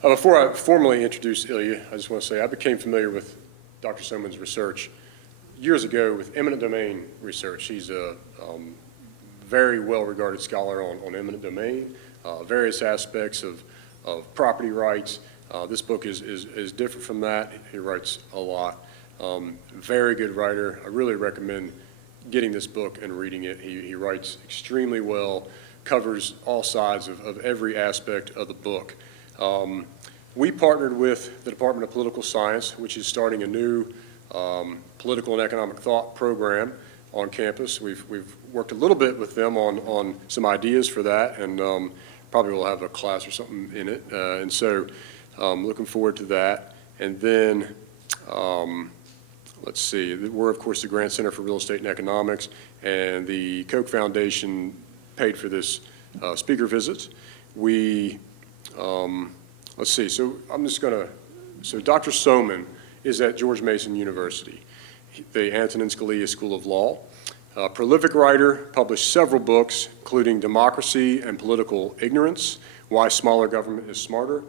Before I formally introduce Ilya, I just want to say I became familiar with Dr. Somin's research years ago with eminent domain research. He's a very well-regarded scholar on eminent domain, various aspects of property rights. This book is different from that. He writes a lot. Very good writer. I really recommend getting this book and reading it. He writes extremely well, covers all sides of every aspect of the book. We partnered with the Department of Political Science, which is starting a new political and economic thought program on campus. We've worked a little bit with them on some ideas for that, and probably will have a class or something in it. And so looking forward to that. And then let's see, we're of course the Grant Center for Real Estate and Economics, and the Koch Foundation paid for this speaker visit. We, let's see, so Dr. Somin is at George Mason University, the Antonin Scalia School of Law. A prolific writer, published several books, including Democracy and Political Ignorance, Why Smaller Government is Smarter.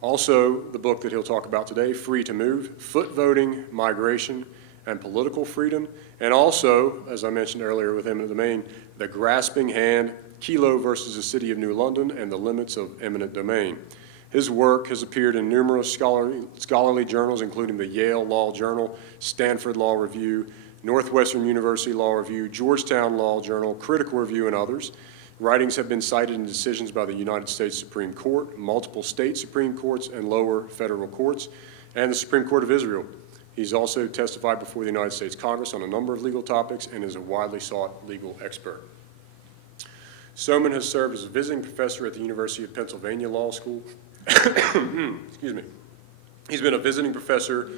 Also, the book that he'll talk about today, Free to Move, Foot Voting, Migration, and Political Freedom. And also, as I mentioned earlier with eminent domain, The Grasping Hand, Kelo versus the City of New London, and the Limits of Eminent Domain. His work has appeared in numerous scholarly journals, including the Yale Law Journal, Stanford Law Review, Northwestern University Law Review, Georgetown Law Journal, Critical Review, and others. Writings have been cited in decisions by the United States Supreme Court, multiple state Supreme Courts, and lower federal courts, and the Supreme Court of Israel. He's also testified before the United States Congress on a number of legal topics and is a widely sought legal expert. Somin has served as a visiting professor at the University of Pennsylvania Law School. Excuse me. He's been a visiting professor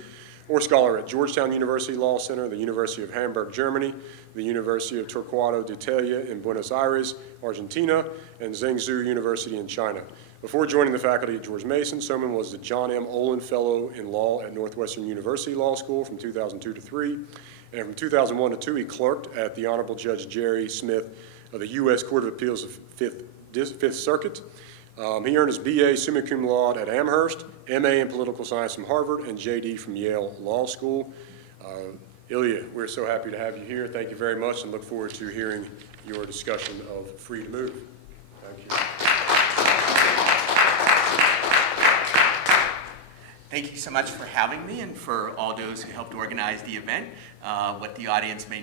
or scholar at Georgetown University Law Center, the University of Hamburg, Germany, the University of Torquato de Tella in Buenos Aires, Argentina, and Zhengzhou University in China. Before joining the faculty at George Mason, Somin was the John M. Olin Fellow in Law at Northwestern University Law School from 2002 to 3, and from 2001 to 2, he clerked at the Honorable Judge Jerry Smith of the U.S. Court of Appeals of Fifth Circuit. He earned his B.A. summa cum laude at Amherst, M.A. in political science from Harvard, and J.D. from Yale Law School. Ilya, we're so happy to have you here. Thank you very much, and look forward to hearing your discussion of Free to Move. Thank you. Thank you so much for having me, and for all those who helped organize the event. What the audience may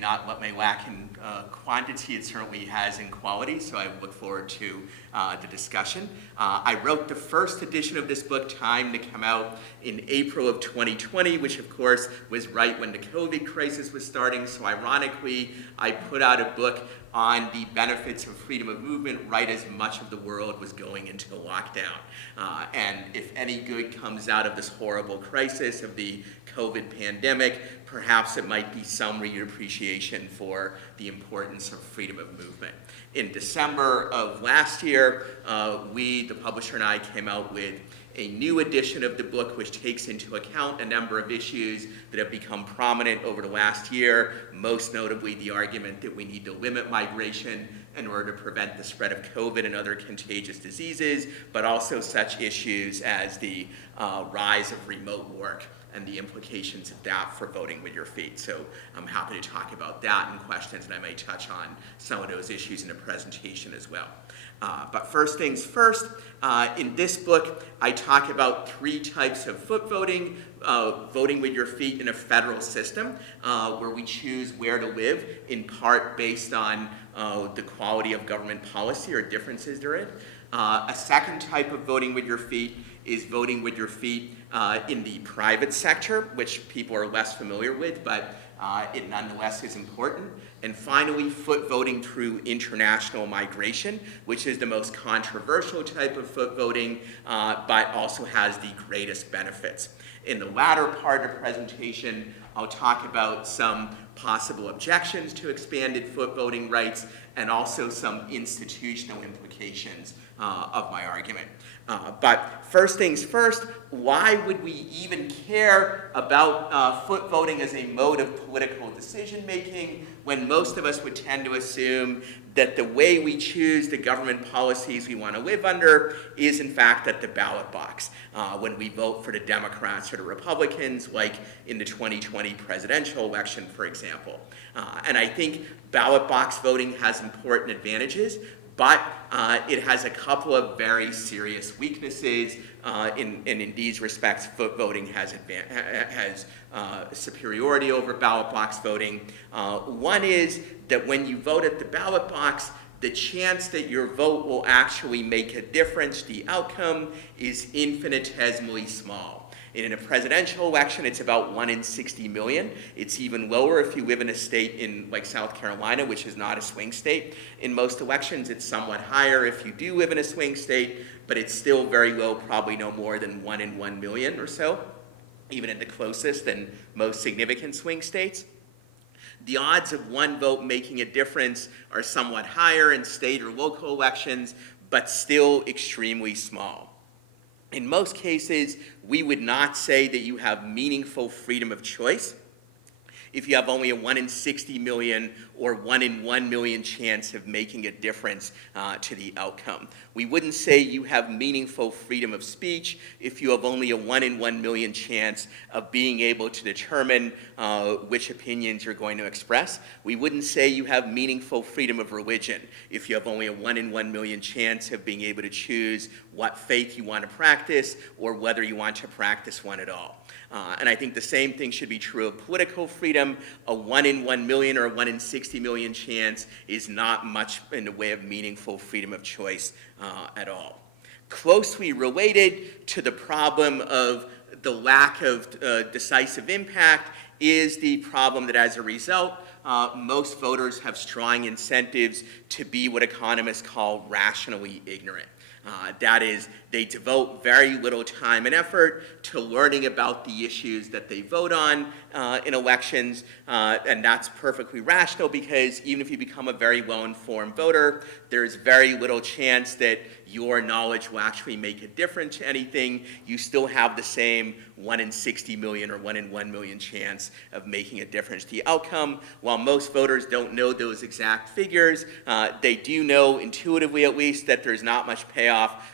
lack in quantity, it certainly has in quality, so I look forward to the discussion. I wrote the first edition of this book, timed to come out in April of 2020, which of course was right when the COVID crisis was starting, so ironically, I put out a book on the benefits of freedom of movement right as much of the world was going into the lockdown. And if any good comes out of this horrible crisis of the COVID pandemic, perhaps it might be some reappreciation for the importance of freedom of movement. In December of last year, the publisher and I came out with a new edition of the book which takes into account a number of issues that have become prominent over the last year, most notably the argument that we need to limit migration in order to prevent the spread of COVID and other contagious diseases, but also such issues as the rise of remote work and the implications of that for voting with your feet. So I'm happy to talk about that and questions, and I may touch on some of those issues in the presentation as well. But first things first, in this book, I talk about three types of foot voting, voting with your feet in a federal system, where we choose where to live, in part based on the quality of government policy or differences therein. A second type of voting with your feet is voting with your feet in the private sector, which people are less familiar with, but it nonetheless is important. And finally, foot voting through international migration, which is the most controversial type of foot voting, but also has the greatest benefits. In the latter part of the presentation, I'll talk about some possible objections to expanded foot voting rights and also some institutional implications of my argument. But first things first, why would we even care about foot voting as a mode of political decision-making when most of us would tend to assume that the way we choose the government policies we want to live under is, in fact, at the ballot box when we vote for the Democrats or the Republicans, like in the 2020 presidential election, for example. And I think ballot box voting has important advantages, but it has a couple of very serious weaknesses, and in these respects, foot voting has superiority over ballot box voting. One is that when you vote at the ballot box, the chance that your vote will actually make a difference, the outcome, is infinitesimally small. In a presidential election, it's about 1 in 60 million. It's even lower if you live in a state in like South Carolina, which is not a swing state. In most elections, it's somewhat higher if you do live in a swing state, but it's still very low, probably no more than 1 in 1 million or so, even at the closest and most significant swing states. The odds of one vote making a difference are somewhat higher in state or local elections, but still extremely small. In most cases, we would not say that you have meaningful freedom of choice if you have only a 1 in 60 million or 1 in 1 million chance of making a difference to the outcome. We wouldn't say you have meaningful freedom of speech if you have only a 1 in 1 million chance of being able to determine which opinions you're going to express. We wouldn't say you have meaningful freedom of religion if you have only a 1 in 1 million chance of being able to choose what faith you want to practice or whether you want to practice one at all. And I think the same thing should be true of political freedom. A 1 in 1 million or a 1 in 60 million chance is not much in the way of meaningful freedom of choice at all. Closely related to the problem of the lack of decisive impact is the problem that as a result, most voters have strong incentives to be what economists call rationally ignorant. That is, they devote very little time and effort to learning about the issues that they vote on in elections, and that's perfectly rational because even if you become a very well-informed voter, there's very little chance that your knowledge will actually make a difference to anything. You still have the same 1 in 60 million or 1 in 1 million chance of making a difference to the outcome. While most voters don't know those exact figures, they do know, intuitively at least, that there's not much payoff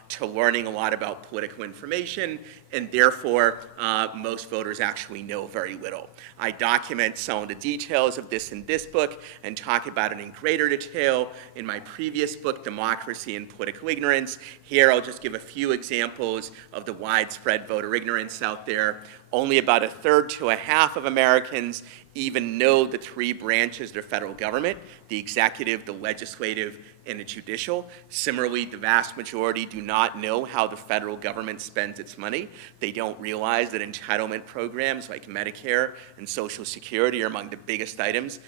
to learning a lot about political information, and therefore most voters actually know very little. I document some of the details of this in this book and talk about it in greater detail in my previous book, Democracy and Political Ignorance. Here I'll just give a few examples of the widespread voter ignorance out there. Only about 1/3 to 1/2 of Americans even know the 3 branches of the federal government: the executive, the legislative, and the judicial. Similarly, the vast majority do not know how the federal government spends its money. They don't realize that entitlement programs like Medicare and Social Security are among the biggest items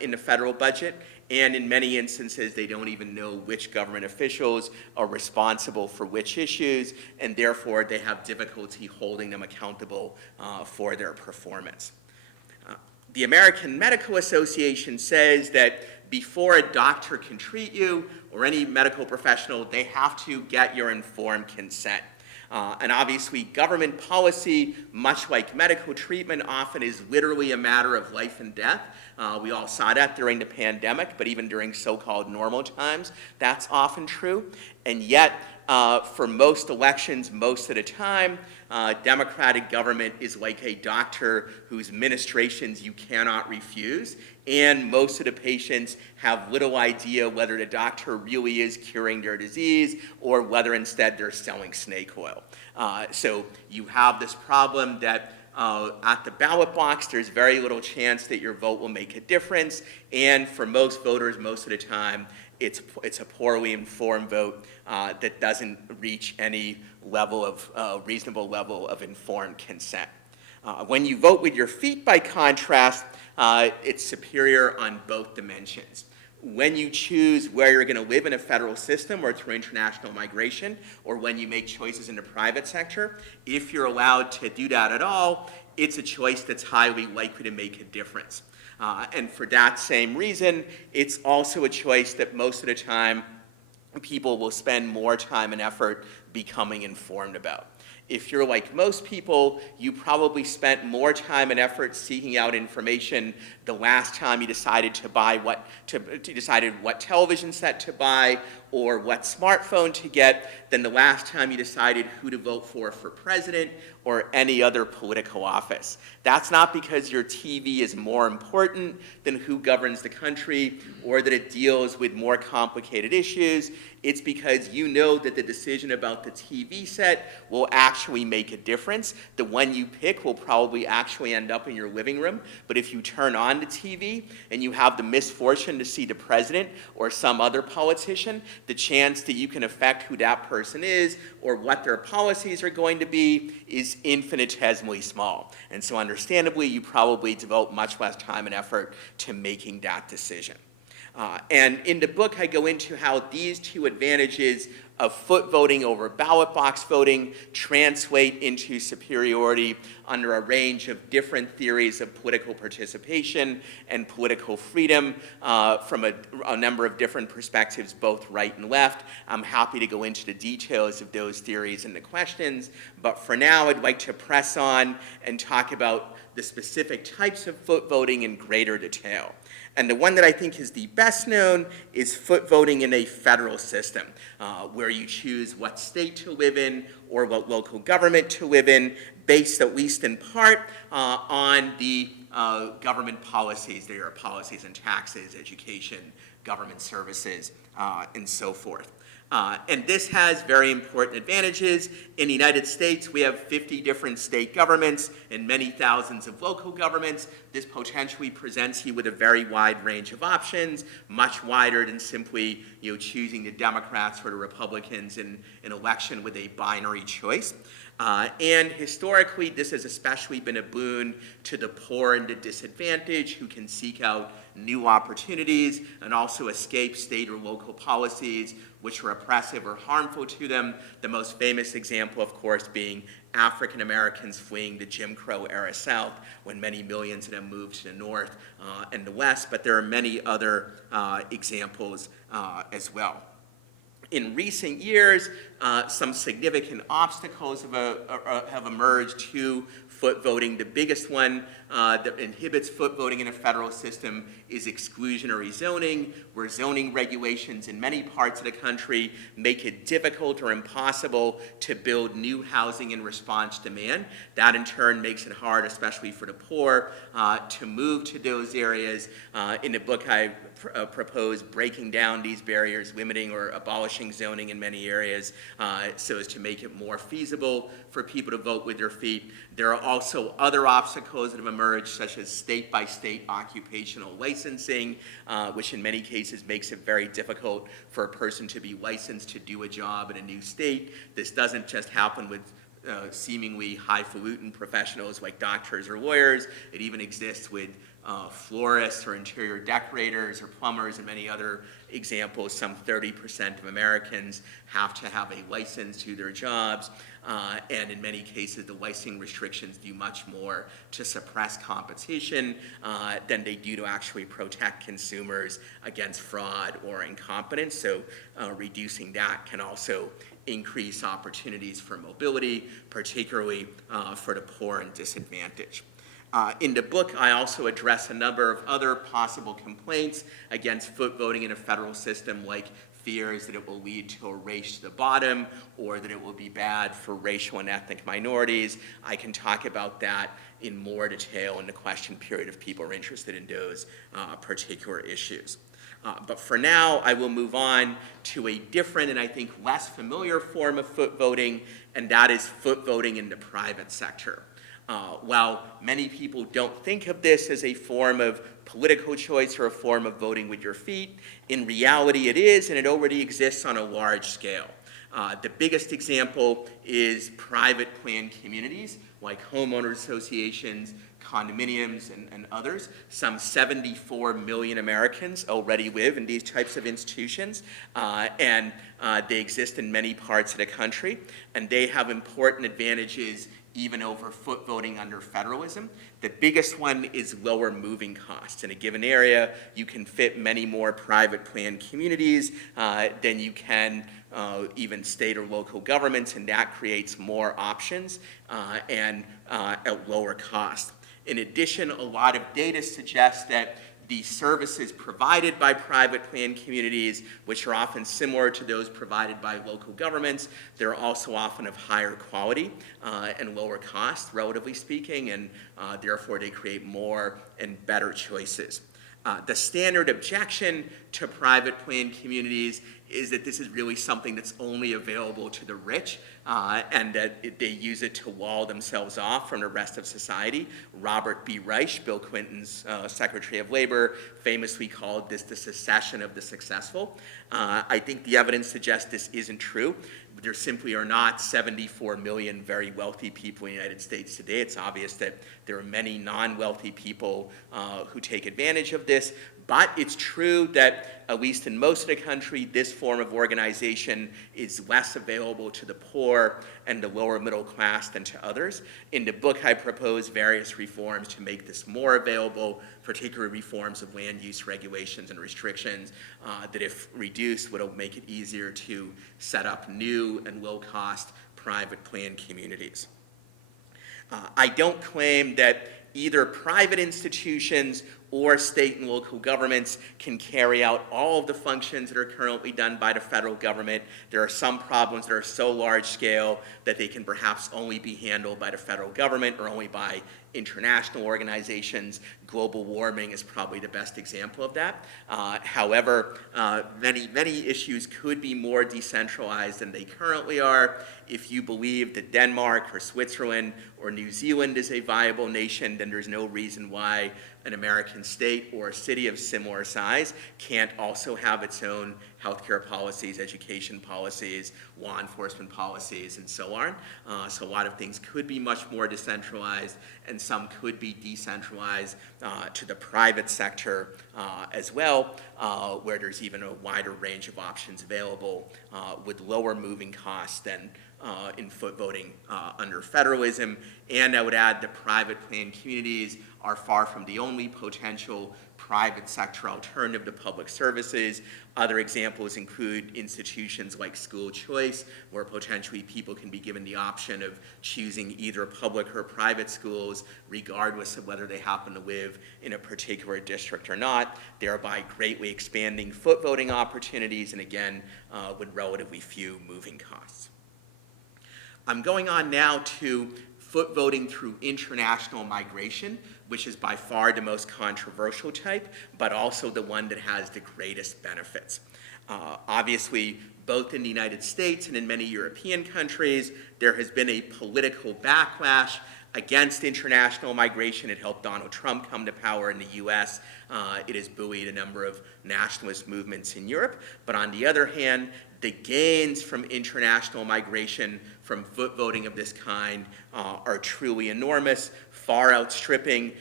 in the federal budget. And in many instances, they don't even know which government officials are responsible for which issues, and therefore they have difficulty holding them accountable for their performance. The American Medical Association says that before a doctor can treat you or any medical professional, they have to get your informed consent. And obviously, government policy, much like medical treatment, often is literally a matter of life and death. We all saw that during the pandemic, but even during so-called normal times, that's often true. And yet, for most elections, most of the time, Democratic government is like a doctor whose ministrations you cannot refuse, and most of the patients have little idea whether the doctor really is curing their disease or whether instead they're selling snake oil. So you have this problem that at the ballot box, there's very little chance that your vote will make a difference, and for most voters, most of the time, it's a poorly informed vote that doesn't reach any level of reasonable level of informed consent. When you vote with your feet, by contrast, it's superior on both dimensions. When you choose where you're going to live in a federal system or through international migration, or when you make choices in the private sector, if you're allowed to do that at all, it's a choice that's highly likely to make a difference. And for that same reason, it's also a choice that most of the time people will spend more time and effort becoming informed about. If you're like most people, you probably spent more time and effort seeking out information the last time you decided to buy decided what television set to buy or what smartphone to get than the last time you decided who to vote for president or any other political office. That's not because your TV is more important than who governs the country or that it deals with more complicated issues. It's because you know that the decision about the TV set will actually make a difference. The one you pick will probably actually end up in your living room, but if you turn on the TV and you have the misfortune to see the president or some other politician, the chance that you can affect who that person is or what their policies are going to be is infinitesimally small. And so understandably, you probably devote much less time and effort to making that decision. And in the book, I go into how these two advantages of foot voting over ballot box voting translate into superiority under a range of different theories of political participation and political freedom from a number of different perspectives, both right and left. I'm happy to go into the details of those theories and the questions, but for now, I'd like to press on and talk about the specific types of foot voting in greater detail. And the one that I think is the best known is foot voting in a federal system, where you choose what state to live in or what local government to live in, based at least in part on the government policies. There are policies and taxes, education, government services, and so forth. And this has very important advantages. In the United States, we have 50 different state governments and many thousands of local governments. This potentially presents you with a very wide range of options, much wider than simply choosing the Democrats or the Republicans in an election with a binary choice. And historically, this has especially been a boon to the poor and the disadvantaged who can seek out new opportunities and also escape state or local policies which are oppressive or harmful to them. The most famous example, of course, being African Americans fleeing the Jim Crow era South when many millions of them moved to the North and the West, but there are many other examples as well. In recent years, some significant obstacles have emerged to foot voting. The biggest one that inhibits foot voting in a federal system is exclusionary zoning, where zoning regulations in many parts of the country make it difficult or impossible to build new housing in response to demand. That in turn makes it hard, especially for the poor, to move to those areas. In the book, I propose breaking down these barriers, limiting or abolishing zoning in many areas so as to make it more feasible for people to vote with their feet. There are also other obstacles that have emerged, such as state-by-state occupational licensing, which in many cases makes it very difficult for a person to be licensed to do a job in a new state. This doesn't just happen with seemingly highfalutin professionals like doctors or lawyers. It even exists with florists or interior decorators or plumbers and many other examples. Some 30% of Americans have to have a license to their jobs, and in many cases the licensing restrictions do much more to suppress competition than they do to actually protect consumers against fraud or incompetence. So reducing that can also increase opportunities for mobility, particularly for the poor and disadvantaged. In the book, I also address a number of other possible complaints against foot voting in a federal system, like fears that it will lead to a race to the bottom or that it will be bad for racial and ethnic minorities. I can talk about that in more detail in the question period if people are interested in those particular issues. But for now, I will move on to a different and I think less familiar form of foot voting, and that is foot voting in the private sector. While many people don't think of this as a form of political choice or a form of voting with your feet, in reality it is, and it already exists on a large scale. The biggest example is private planned communities like homeowner associations, condominiums, and others. Some 74 million Americans already live in these types of institutions, and they exist in many parts of the country, and they have important advantages even over foot voting under federalism. The biggest one is lower moving costs. In a given area, you can fit many more private planned communities than you can even state or local governments, and that creates more options and at lower cost. In addition, a lot of data suggests that the services provided by private planned communities, which are often similar to those provided by local governments, they're also often of higher quality and lower cost, relatively speaking, and therefore they create more and better choices. The standard objection to private planned communities is that this is really something that's only available to the rich, and that they use it to wall themselves off from the rest of society. Robert B. Reich, Bill Clinton's Secretary of Labor, famously called this the secession of the successful. I think the evidence suggests this isn't true. There simply are not 74 million very wealthy people in the United States today. It's obvious that there are many non-wealthy people who take advantage of this, but it's true that, at least in most of the country, this form of organization is less available to the poor and the lower middle class than to others. In the book, I propose various reforms to make this more available, particularly reforms of land use regulations and restrictions that, if reduced, would make it easier to set up new and low-cost private planned communities. I don't claim that either private institutions or state and local governments can carry out all of the functions that are currently done by the federal government. There are some problems that are so large scale that they can perhaps only be handled by the federal government or only by international organizations. Global warming is probably the best example of that. However, many issues could be more decentralized than they currently are. If you believe that Denmark or Switzerland or New Zealand is a viable nation, then there's no reason why an American state or a city of similar size can't also have its own healthcare policies, education policies, law enforcement policies, and so on. So a lot of things could be much more decentralized, and some could be decentralized to the private sector as well, where there's even a wider range of options available with lower moving costs than in foot voting under federalism. And I would add that private planned communities are far from the only potential private sector alternative to public services. Other examples include institutions like school choice, where potentially people can be given the option of choosing either public or private schools, regardless of whether they happen to live in a particular district or not, thereby greatly expanding foot voting opportunities, and again, with relatively few moving costs. I'm going on now to foot voting through international migration, which is by far the most controversial type, but also the one that has the greatest benefits. Obviously, both in the United States and in many European countries, there has been a political backlash against international migration. It helped Donald Trump come to power in the US. It has buoyed a number of nationalist movements in Europe. But on the other hand, the gains from international migration, from foot voting of this kind, are truly enormous, far outstripping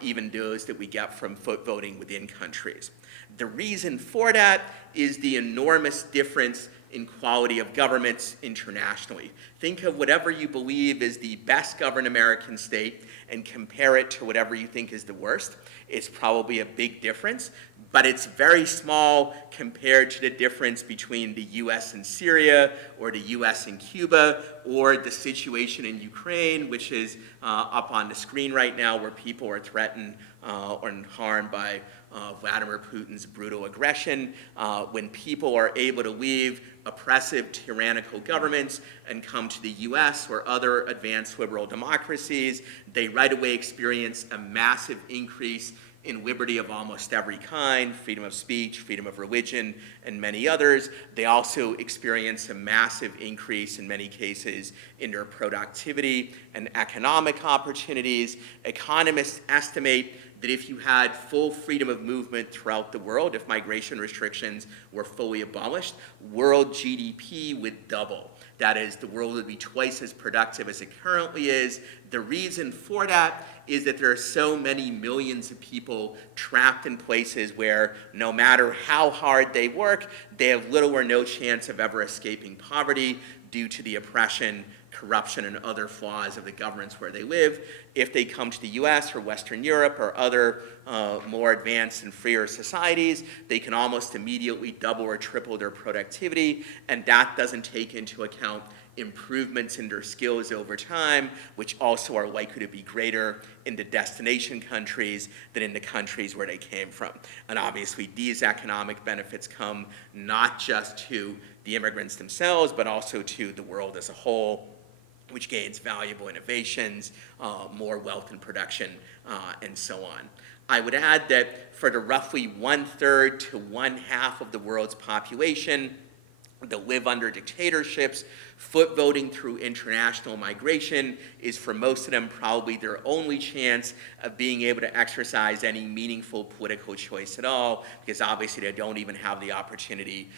even those that we get from foot voting within countries. The reason for that is the enormous difference in quality of governments internationally. Think of whatever you believe is the best governed American state and compare it to whatever you think is the worst. It's probably a big difference, but it's very small compared to the difference between the US and Syria, or the US and Cuba, or the situation in Ukraine, which is up on the screen right now, where people are threatened or harmed by Vladimir Putin's brutal aggression. When people are able to leave oppressive, tyrannical governments and come to the US or other advanced liberal democracies, they right away experience a massive increase in liberty of almost every kind, freedom of speech, freedom of religion, and many others. They also experience a massive increase, in many cases, in their productivity and economic opportunities. Economists estimate that if you had full freedom of movement throughout the world, if migration restrictions were fully abolished, world GDP would double. That is, the world would be twice as productive as it currently is. The reason for that is that there are so many millions of people trapped in places where no matter how hard they work, they have little or no chance of ever escaping poverty due to the oppression, corruption, and other flaws of the governments where they live. If they come to the US or Western Europe or other more advanced and freer societies, they can almost immediately double or triple their productivity, and that doesn't take into account improvements in their skills over time, which also are likely to be greater in the destination countries than in the countries where they came from. And obviously, these economic benefits come not just to the immigrants themselves, but also to the world as a whole, which gains valuable innovations, more wealth and production, and so on. I would add that for the roughly 1/3 to 1/2 of the world's population that live under dictatorships, foot voting through international migration is for most of them probably their only chance of being able to exercise any meaningful political choice at all, because obviously they don't even have the opportunity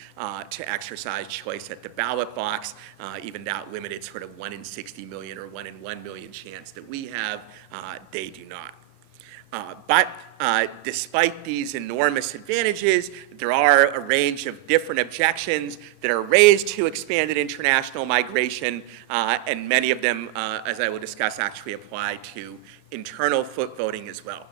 to exercise choice at the ballot box, even that limited sort of 1 in 60 million or 1 in 1 million chance that we have, they do not. But despite these enormous advantages, there are a range of different objections that are raised to expanded international migration, and many of them, as I will discuss, actually apply to internal foot voting as well.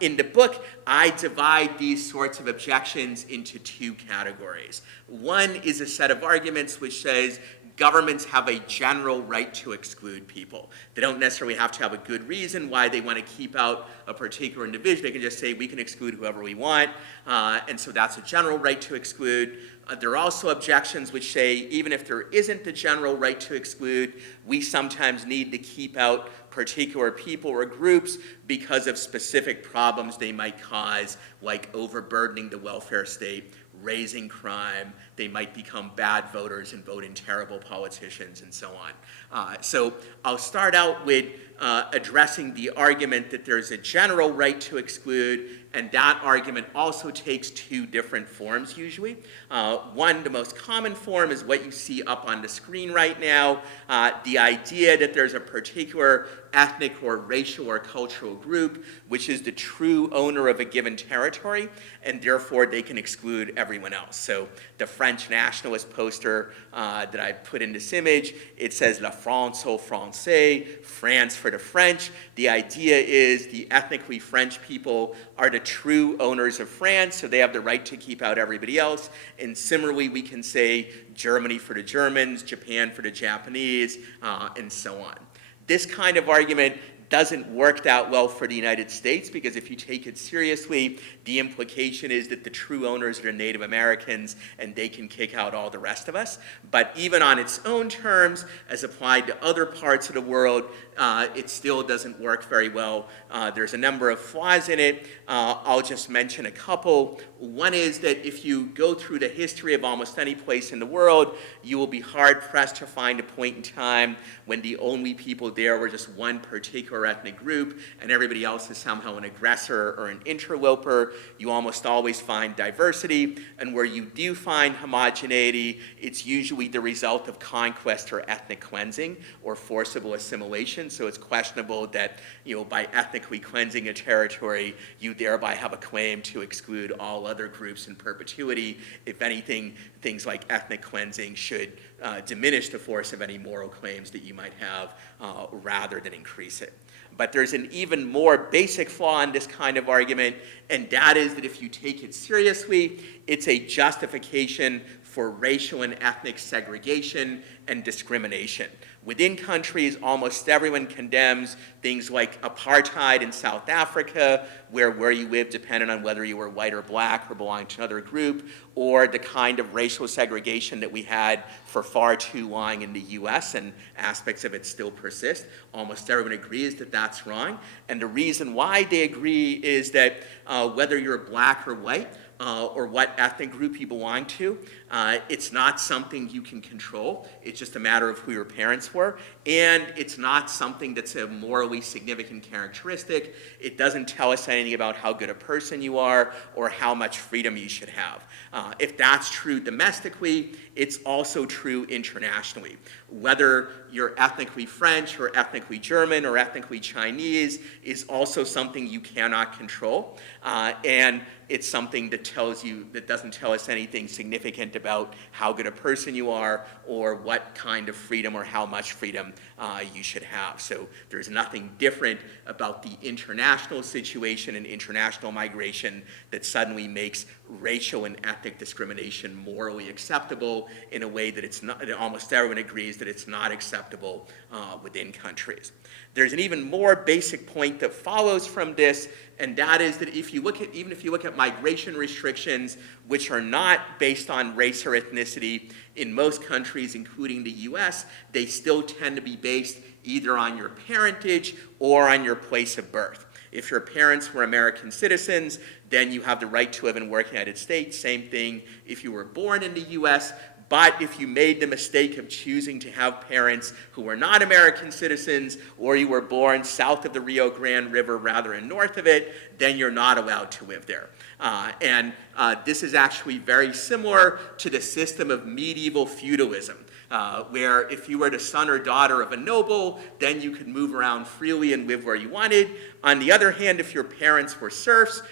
In the book, I divide these sorts of objections into two categories. One is a set of arguments which says governments have a general right to exclude people. They don't necessarily have to have a good reason why they want to keep out a particular individual. They can just say, we can exclude whoever we want, and so that's a general right to exclude. There are also objections which say, even if there isn't a general right to exclude, we sometimes need to keep out particular people or groups because of specific problems they might cause, like overburdening the welfare state, raising crime, they might become bad voters and vote in terrible politicians, and so on. So I'll start out with addressing the argument that there's a general right to exclude, and that argument also takes two different forms usually. One, the most common form, is what you see up on the screen right now, the idea that there's a particular ethnic or racial or cultural group which is the true owner of a given territory, and therefore they can exclude everyone else. So the French nationalist poster that I put in this image, it says La France aux Français, France for the French. The idea is the ethnically French people are the true owners of France, so they have the right to keep out everybody else. And similarly, we can say Germany for the Germans, Japan for the Japanese, and so on. This kind of argument doesn't work that well for the United States, because if you take it seriously, the implication is that the true owners are Native Americans and they can kick out all the rest of us. But even on its own terms, as applied to other parts of the world, it still doesn't work very well. There's a number of flaws in it. I'll just mention a couple. One is that if you go through the history of almost any place in the world, you will be hard-pressed to find a point in time when the only people there were just one particular ethnic group and everybody else is somehow an aggressor or an interloper. You almost always find diversity, and where you do find homogeneity, it's usually the result of conquest or ethnic cleansing or forcible assimilation. So it's questionable that, by ethnically cleansing a territory, you thereby have a claim to exclude all other groups in perpetuity. If anything, things like ethnic cleansing should diminish the force of any moral claims that you might have rather than increase it. But there's an even more basic flaw in this kind of argument, and that is that if you take it seriously, it's a justification for racial and ethnic segregation and discrimination. Within countries, almost everyone condemns things like apartheid in South Africa, where you live depended on whether you were white or black or belonged to another group, or the kind of racial segregation that we had for far too long in the US, and aspects of it still persist. Almost everyone agrees that that's wrong. And the reason why they agree is that whether you're black or white, or what ethnic group you belong to. It's not something you can control. It's just a matter of who your parents were. And it's not something that's a morally significant characteristic. It doesn't tell us anything about how good a person you are or how much freedom you should have. If that's true domestically, it's also true internationally. Whether you're ethnically French or ethnically German or ethnically Chinese is also something you cannot control. And it's something that doesn't tell us anything significant about how good a person you are or what kind of freedom or how much freedom you should have. So there's nothing different about the international situation and international migration that suddenly makes racial and ethnic discrimination morally acceptable in a way that it's not, that almost everyone agrees that it's not acceptable within countries. There's an even more basic point that follows from this, and that is that even if you look at migration restrictions, which are not based on race or ethnicity, in most countries, including the US, they still tend to be based either on your parentage or on your place of birth. If your parents were American citizens, then you have the right to live and work in the United States. Same thing if you were born in the US. But if you made the mistake of choosing to have parents who were not American citizens, or you were born south of the Rio Grande River rather than north of it, then you're not allowed to live there. This is actually very similar to the system of medieval feudalism, where if you were the son or daughter of a noble, then you could move around freely and live where you wanted. On the other hand, if your parents were serfs,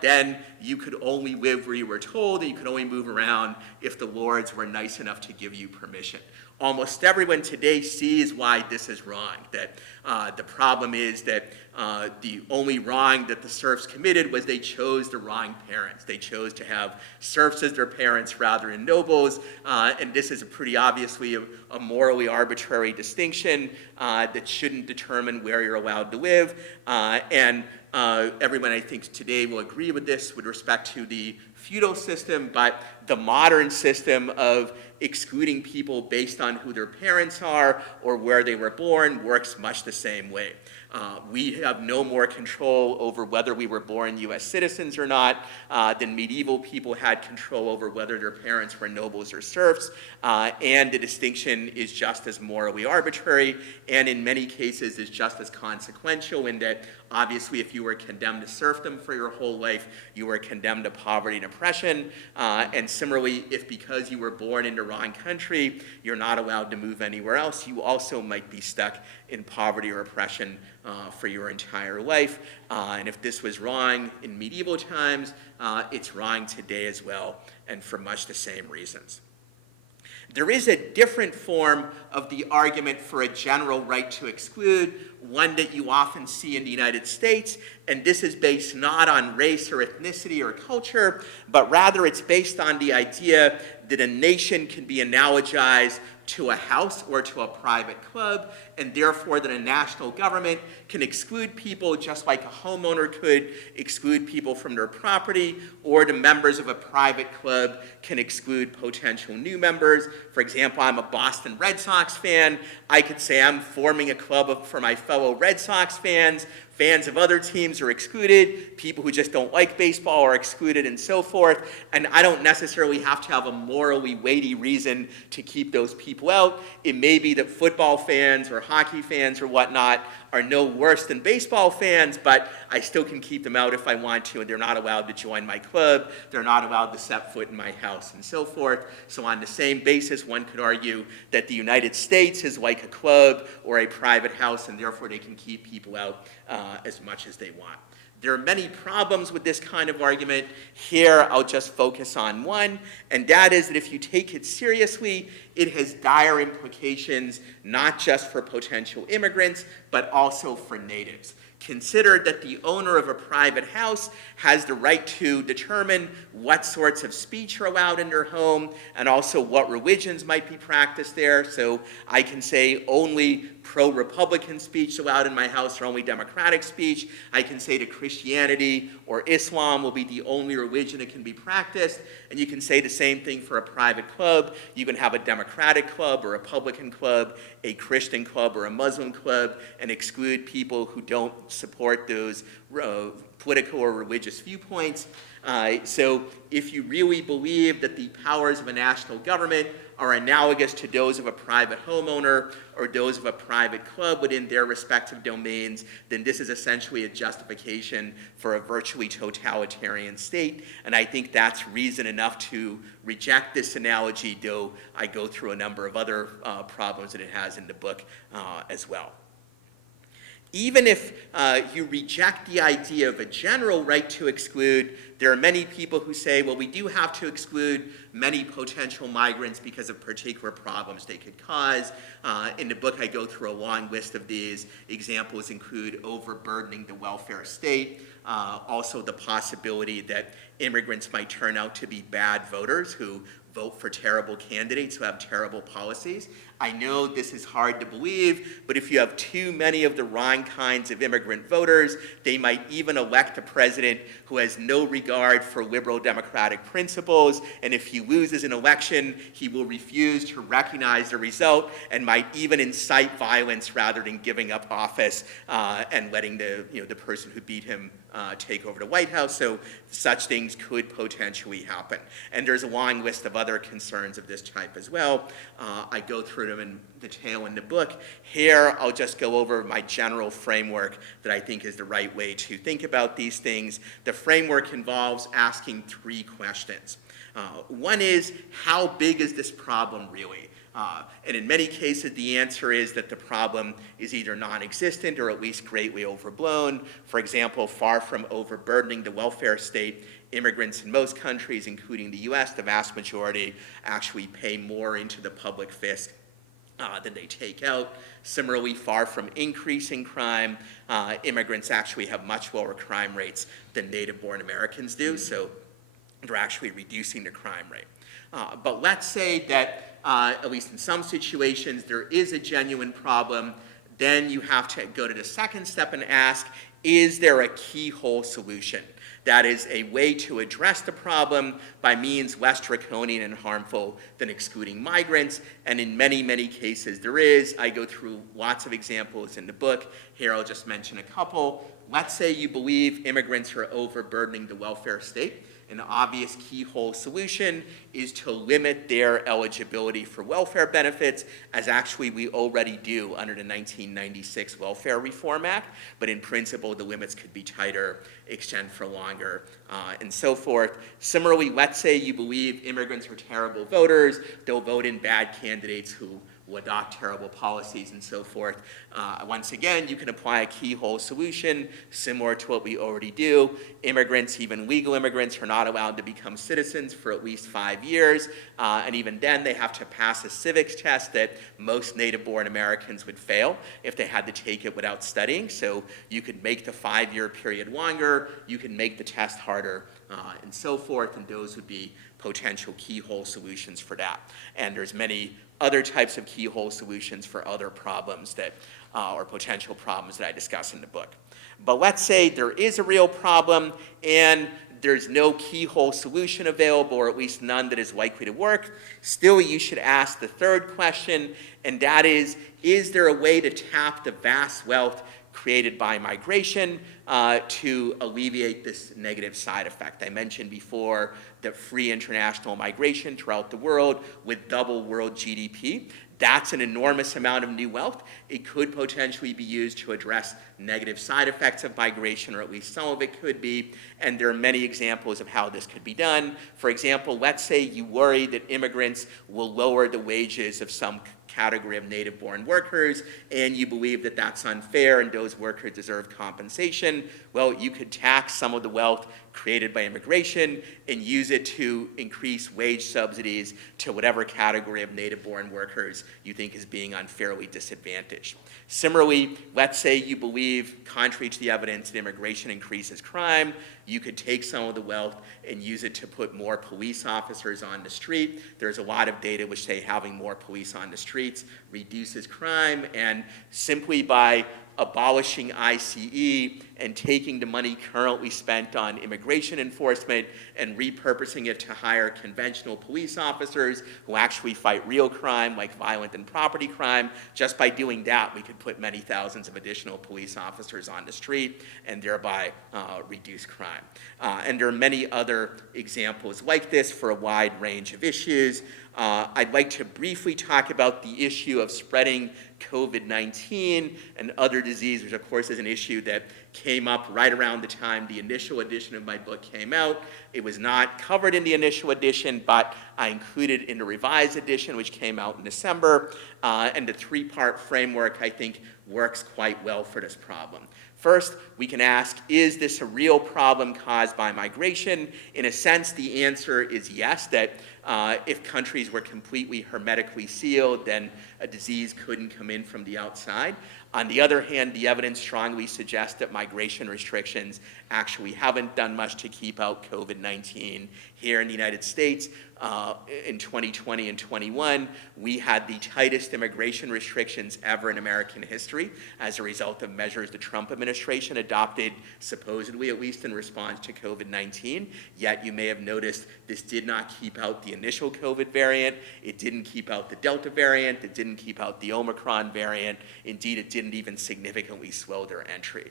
then you could only live where you were told, and you could only move around if the lords were nice enough to give you permission. Almost everyone today sees why this is wrong, that the problem is that the only wrong that the serfs committed was they chose the wrong parents. They chose to have serfs as their parents rather than nobles, and this is pretty obviously a morally arbitrary distinction that shouldn't determine where you're allowed to live, and everyone I think today will agree with this with respect to the feudal system, but the modern system of excluding people based on who their parents are or where they were born works much the same way. We have no more control over whether we were born US citizens or not than medieval people had control over whether their parents were nobles or serfs, and the distinction is just as morally arbitrary, and in many cases is just as consequential in that obviously if you were condemned to serfdom for your whole life, you were condemned to poverty and oppression, and similarly, if because you were born in the wrong country, you're not allowed to move anywhere else, you also might be stuck in poverty or oppression for your entire life. And if this was wrong in medieval times, it's wrong today as well, and for much the same reasons. There is a different form of the argument for a general right to exclude, one that you often see in the United States, and this is based not on race or ethnicity or culture, but rather it's based on the idea that a nation can be analogized to a house or to a private club, and therefore that a national government can exclude people just like a homeowner could exclude people from their property, or the members of a private club can exclude potential new members. For example, I'm a Boston Red Sox fan. I could say I'm forming a club for my fellow Red Sox fans. Fans of other teams are excluded, people who just don't like baseball are excluded, and so forth. And I don't necessarily have to have a morally weighty reason to keep those people out. It may be that football fans or hockey fans or whatnot are no worse than baseball fans, but I still can keep them out if I want to, and they're not allowed to join my club, they're not allowed to set foot in my house, and so forth. So on the same basis, one could argue that the United States is like a club or a private house, and therefore they can keep people out as much as they want. There are many problems with this kind of argument. Here, I'll just focus on one, and that is that if you take it seriously, it has dire implications, not just for potential immigrants, but also for natives. Consider that the owner of a private house has the right to determine what sorts of speech are allowed in their home and also what religions might be practiced there. So I can say only pro-Republican speech allowed in my house or only Democratic speech. I can say that Christianity or Islam will be the only religion that can be practiced. And you can say the same thing for a private club. You can have a Democratic club or a Republican club, a Christian club or a Muslim club, and exclude people who don't support those political or religious viewpoints. So if you really believe that the powers of a national government are analogous to those of a private homeowner or those of a private club within their respective domains, then this is essentially a justification for a virtually totalitarian state. And I think that's reason enough to reject this analogy, though I go through a number of other problems that it has in the book as well. Even if you reject the idea of a general right to exclude, there are many people who say, well, we do have to exclude many potential migrants because of particular problems they could cause. In the book, I go through a long list of these. Examples include overburdening the welfare state, also the possibility that immigrants might turn out to be bad voters who vote for terrible candidates who have terrible policies. I know this is hard to believe, but if you have too many of the wrong kinds of immigrant voters, they might even elect a president who has no regard for liberal democratic principles, and if he loses an election, he will refuse to recognize the result and might even incite violence rather than giving up office and letting the person who beat him take over the White House. So such things could potentially happen. And there's a long list of other concerns of this type as well. I go through them in detail in the book. Here, I'll just go over my general framework that I think is the right way to think about these things. The framework involves asking three questions. One is, how big is this problem really? And in many cases, the answer is that the problem is either non-existent or at least greatly overblown. For example, far from overburdening the welfare state, immigrants in most countries, including the US, the vast majority, actually pay more into the public fisc than they take out. Similarly, far from increasing crime, immigrants actually have much lower crime rates than native-born Americans do, so they're actually reducing the crime rate. But let's say that, at least in some situations, there is a genuine problem. Then you have to go to the second step and ask, is there a keyhole solution? That is a way to address the problem by means less draconian and harmful than excluding migrants. And in many, many cases there is. I go through lots of examples in the book. Here I'll just mention a couple. Let's say you believe immigrants are overburdening the welfare state. An obvious keyhole solution is to limit their eligibility for welfare benefits, as actually we already do under the 1996 Welfare Reform Act, but in principle the limits could be tighter, extend for longer, and so forth. Similarly, let's say you believe immigrants are terrible voters, they'll vote in bad candidates who will adopt terrible policies and so forth. Once again, you can apply a keyhole solution similar to what we already do. Immigrants, even legal immigrants, are not allowed to become citizens for at least 5 years, and even then they have to pass a civics test that most native-born Americans would fail if they had to take it without studying. So you could make the 5-year period longer, you can make the test harder, and so forth, and those would be potential keyhole solutions for that. And there's many other types of keyhole solutions for other problems that, or potential problems that I discuss in the book. But let's say there is a real problem and there's no keyhole solution available, or at least none that is likely to work. Still, you should ask the third question, and that is there a way to tap the vast wealth created by migration to alleviate this negative side effect? I mentioned before that free international migration throughout the world would double world GDP. That's an enormous amount of new wealth. It could potentially be used to address negative side effects of migration, or at least some of it could be, and there are many examples of how this could be done. For example, let's say you worry that immigrants will lower the wages of some category of native-born workers, and you believe that that's unfair and those workers deserve compensation. Well, you could tax some of the wealth created by immigration and use it to increase wage subsidies to whatever category of native-born workers you think is being unfairly disadvantaged. Similarly, let's say you believe, contrary to the evidence, that immigration increases crime. You could take some of the wealth and use it to put more police officers on the street. There's a lot of data which say having more police on the streets reduces crime, and simply by abolishing ICE and taking the money currently spent on immigration enforcement and repurposing it to hire conventional police officers who actually fight real crime like violent and property crime. Just by doing that, we could put many thousands of additional police officers on the street and thereby reduce crime. And there are many other examples like this for a wide range of issues. I'd like to briefly talk about the issue of spreading COVID-19 and other disease, which of course is an issue that came up right around the time the initial edition of my book came out. It was not covered in the initial edition, but I included in the revised edition, which came out in December. And the three-part framework, I think, works quite well for this problem. First, we can ask, is this a real problem caused by migration? In a sense, the answer is yes, that if countries were completely hermetically sealed, then a disease couldn't come in from the outside. On the other hand, the evidence strongly suggests that migration restrictions actually haven't done much to keep out COVID-19 here in the United States. In 2020 and 21, we had the tightest immigration restrictions ever in American history as a result of measures the Trump administration adopted, supposedly at least in response to COVID-19. Yet you may have noticed this did not keep out the initial COVID variant. It didn't keep out the Delta variant. It didn't keep out the Omicron variant. Indeed, it didn't even significantly slow their entry.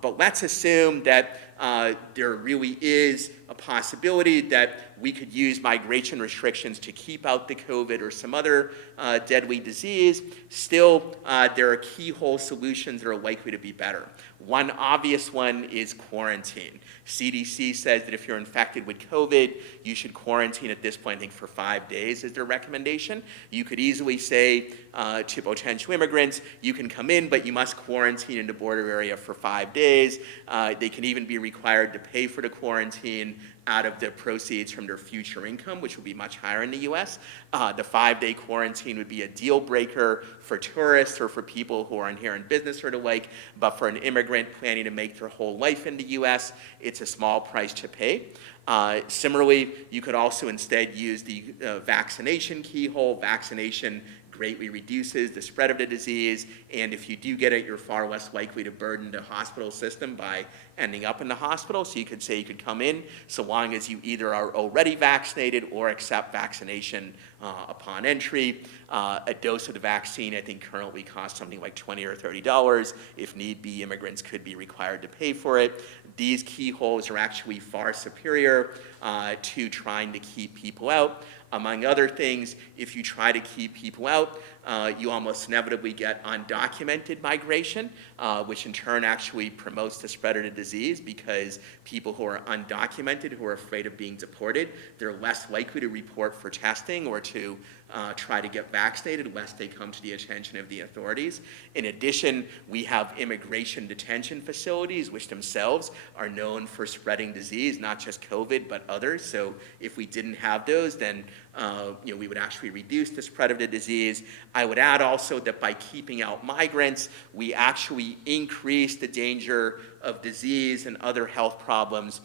But let's assume that there really is a possibility that we could use migration restrictions to keep out the COVID or some other deadly disease. Still, there are keyhole solutions that are likely to be better. One obvious one is quarantine. CDC says that if you're infected with COVID, you should quarantine at this point, I think, for 5 days is their recommendation. You could easily say to potential immigrants, you can come in, but you must quarantine in the border area for 5 days. They can even be required to pay for the quarantine out of the proceeds from their future income, which would be much higher in the US. The 5-day quarantine would be a deal breaker for tourists or for people who are in here in business or the like, but for an immigrant planning to make their whole life in the US, it's a small price to pay. Similarly, you could also instead use the vaccination keyhole. Vaccination greatly reduces the spread of the disease, and if you do get it, you're far less likely to burden the hospital system by ending up in the hospital. So you could say you could come in so long as you either are already vaccinated or accept vaccination upon entry. A dose of the vaccine, I think, currently costs something like $20 or $30. If need be, immigrants could be required to pay for it. These keyholes are actually far superior to trying to keep people out. Among other things, if you try to keep people out, you almost inevitably get undocumented migration, which in turn actually promotes the spread of the disease because people who are undocumented, who are afraid of being deported, they're less likely to report for testing or to try to get vaccinated lest they come to the attention of the authorities. In addition, we have immigration detention facilities, which themselves are known for spreading disease, not just COVID, but others. So if we didn't have those, then we would actually reduce the spread of the disease. I would add also that by keeping out migrants, we actually increase the danger of disease and other health problems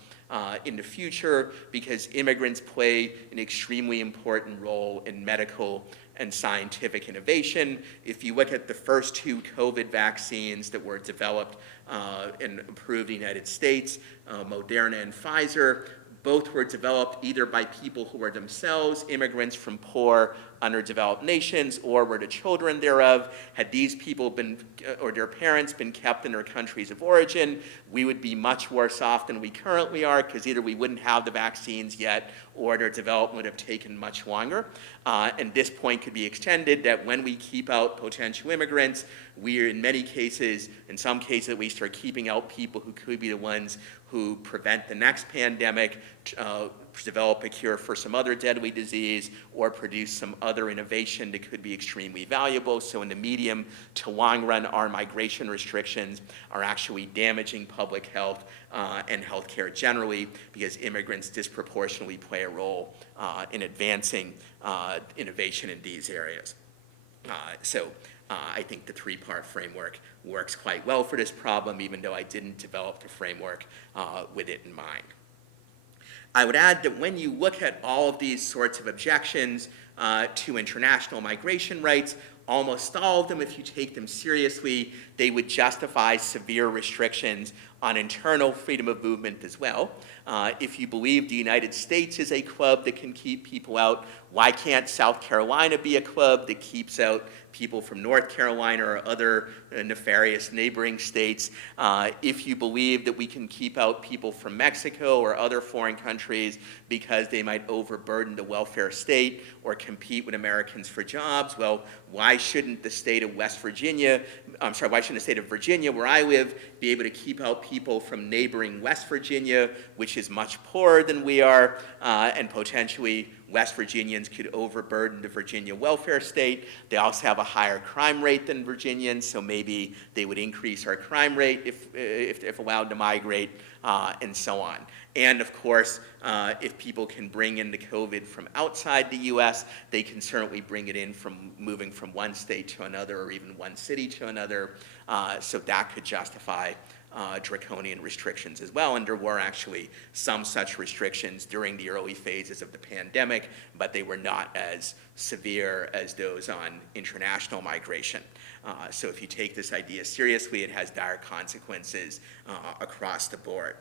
in the future because immigrants play an extremely important role in medical and scientific innovation. If you look at the first 2 COVID vaccines that were developed and approved in the United States, Moderna and Pfizer, both were developed either by people who were themselves immigrants from poor, underdeveloped nations, or were the children thereof. Had these people been, or their parents, been kept in their countries of origin, we would be much worse off than we currently are, because either we wouldn't have the vaccines yet, or their development would have taken much longer. And this point could be extended that when we keep out potential immigrants, we are in many cases, in some cases at least, are keeping out people who could be the ones who prevent the next pandemic, develop a cure for some other deadly disease, or produce some other innovation that could be extremely valuable. So in the medium to long run, our migration restrictions are actually damaging public health and healthcare generally, because immigrants disproportionately play a role in advancing innovation in these areas. So I think the 3-part framework works quite well for this problem, even though I didn't develop the framework with it in mind. I would add that when you look at all of these sorts of objections to international migration rights, almost all of them, if you take them seriously, they would justify severe restrictions on internal freedom of movement as well. If you believe the United States is a club that can keep people out, why can't South Carolina be a club that keeps out people from North Carolina or other nefarious neighboring states? If you believe that we can keep out people from Mexico or other foreign countries because they might overburden the welfare state or compete with Americans for jobs, well, why shouldn't the state of Virginia, where I live, be able to keep out people from neighboring West Virginia, which is much poorer than we are, and potentially West Virginians could overburden the Virginia welfare state. They also have a higher crime rate than Virginians, so maybe they would increase our crime rate if allowed to migrate, and so on. And of course, if people can bring in the COVID from outside the US, they can certainly bring it in from moving from one state to another or even one city to another, so that could justify draconian restrictions as well. And there were actually some such restrictions during the early phases of the pandemic, but they were not as severe as those on international migration. So if you take this idea seriously, it has dire consequences across the board.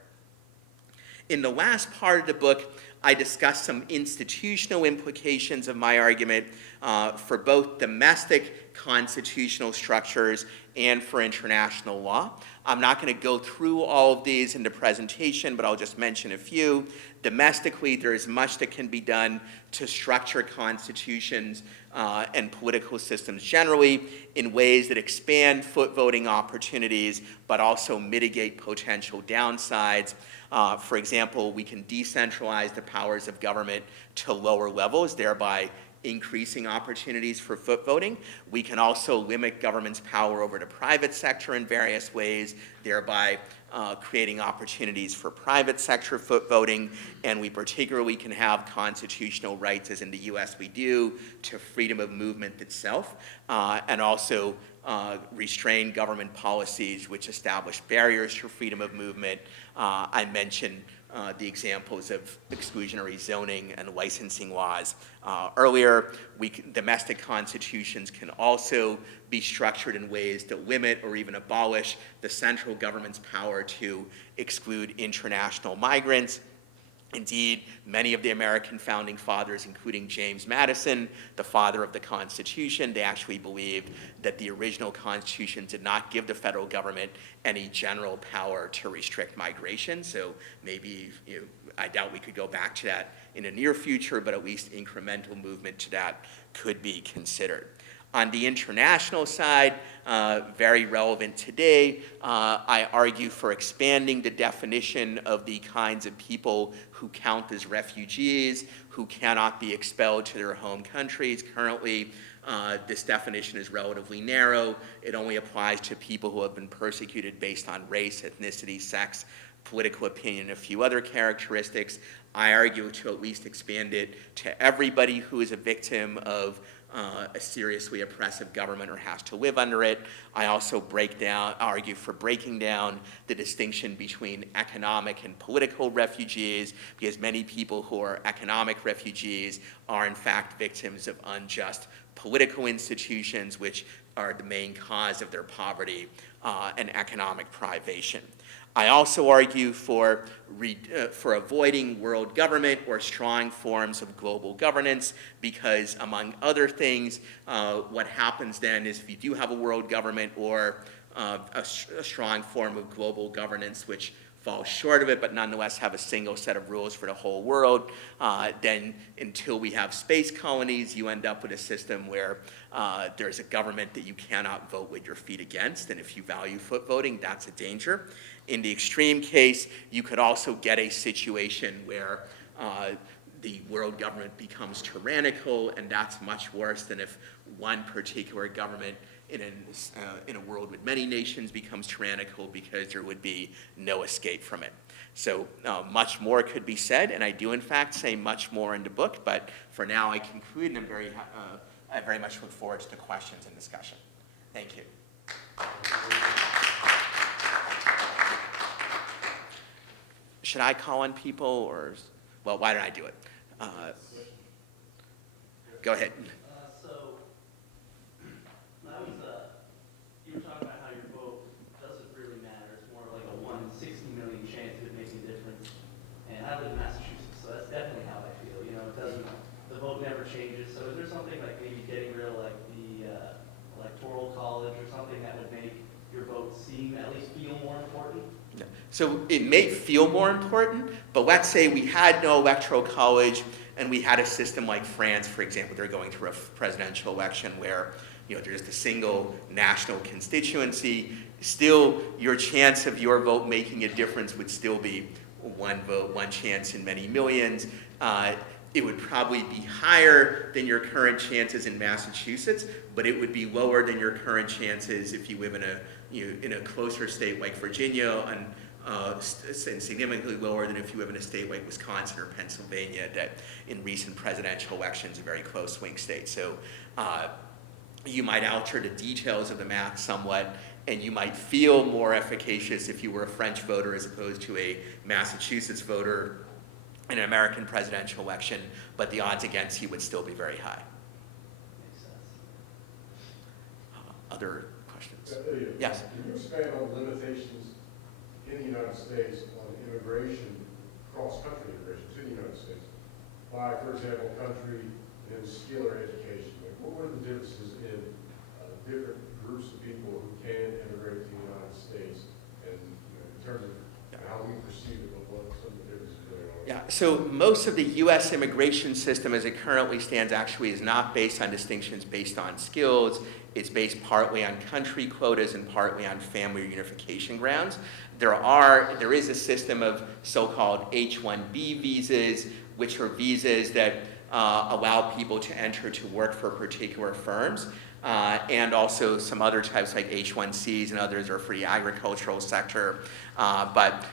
In the last part of the book, I discuss some institutional implications of my argument for both domestic constitutional structures and for international law. I'm not going to go through all of these in the presentation, but I'll just mention a few. Domestically, there is much that can be done to structure constitutions and political systems generally in ways that expand foot voting opportunities, but also mitigate potential downsides. For example, we can decentralize the powers of government to lower levels, thereby increasing opportunities for foot voting. We can also limit government's power over the private sector in various ways, thereby creating opportunities for private sector foot voting. And we particularly can have constitutional rights, as in the US we do, to freedom of movement itself, and also restrain government policies which establish barriers to freedom of movement. I mentioned the examples of exclusionary zoning and licensing laws earlier. Domestic constitutions can also be structured in ways that limit or even abolish the central government's power to exclude international migrants. Indeed, many of the American founding fathers, including James Madison, the father of the Constitution, they actually believed that the original Constitution did not give the federal government any general power to restrict migration. So maybe, I doubt we could go back to that in the near future, but at least incremental movement to that could be considered. On the international side, very relevant today, I argue for expanding the definition of the kinds of people who count as refugees, who cannot be expelled to their home countries. Currently, this definition is relatively narrow. It only applies to people who have been persecuted based on race, ethnicity, sex, political opinion, and a few other characteristics. I argue to at least expand it to everybody who is a victim of a seriously oppressive government or has to live under it. I also argue for breaking down the distinction between economic and political refugees, because many people who are economic refugees are in fact victims of unjust political institutions, which are the main cause of their poverty and economic privation. I also argue for avoiding world government or strong forms of global governance, because among other things, what happens then is if you do have a world government or a strong form of global governance which falls short of it but nonetheless have a single set of rules for the whole world, then until we have space colonies, you end up with a system where there's a government that you cannot vote with your feet against, and if you value foot voting, that's a danger. In the extreme case, you could also get a situation where the world government becomes tyrannical, and that's much worse than if one particular government in a world with many nations becomes tyrannical, because there would be no escape from it. So much more could be said, and I do in fact say much more in the book, but for now I conclude, and I very much look forward to the questions and discussion. Thank you. Should I call on people, or, well, why don't I do it? Go ahead. You were talking about how your vote doesn't really matter. It's more like a 1/16 seem, at least feel more important? Yeah. So it may feel more important, but let's say we had no electoral college and we had a system like France, for example. They're going through a presidential election where there's the single national constituency. Still, your chance of your vote making a difference would still be one vote, one chance in many millions. It would probably be higher than your current chances in Massachusetts, but it would be lower than your current chances if you live in a closer state like Virginia, and significantly lower than if you live in a state like Wisconsin or Pennsylvania, that in recent presidential elections are very close swing states. So you might alter the details of the math somewhat, and you might feel more efficacious if you were a French voter as opposed to a Massachusetts voter in an American presidential election, but the odds against you would still be very high. Makes sense. Other questions? Ilya, Yes. Can you expand on limitations in the United States on immigration, cross-country immigration to the United States, by, for example, country and skill or education? Like, what are the differences in different groups of people who can immigrate to the United States, and in terms of how we perceive it, what some of the differences really are? Yeah, so most of the U.S. immigration system as it currently stands actually is not based on distinctions based on skills. It's based partly on country quotas and partly on family reunification grounds. There is a system of so-called H-1B visas, which are visas that allow people to enter to work for particular firms. And also some other types like H-1Cs and others are for the agricultural sector. But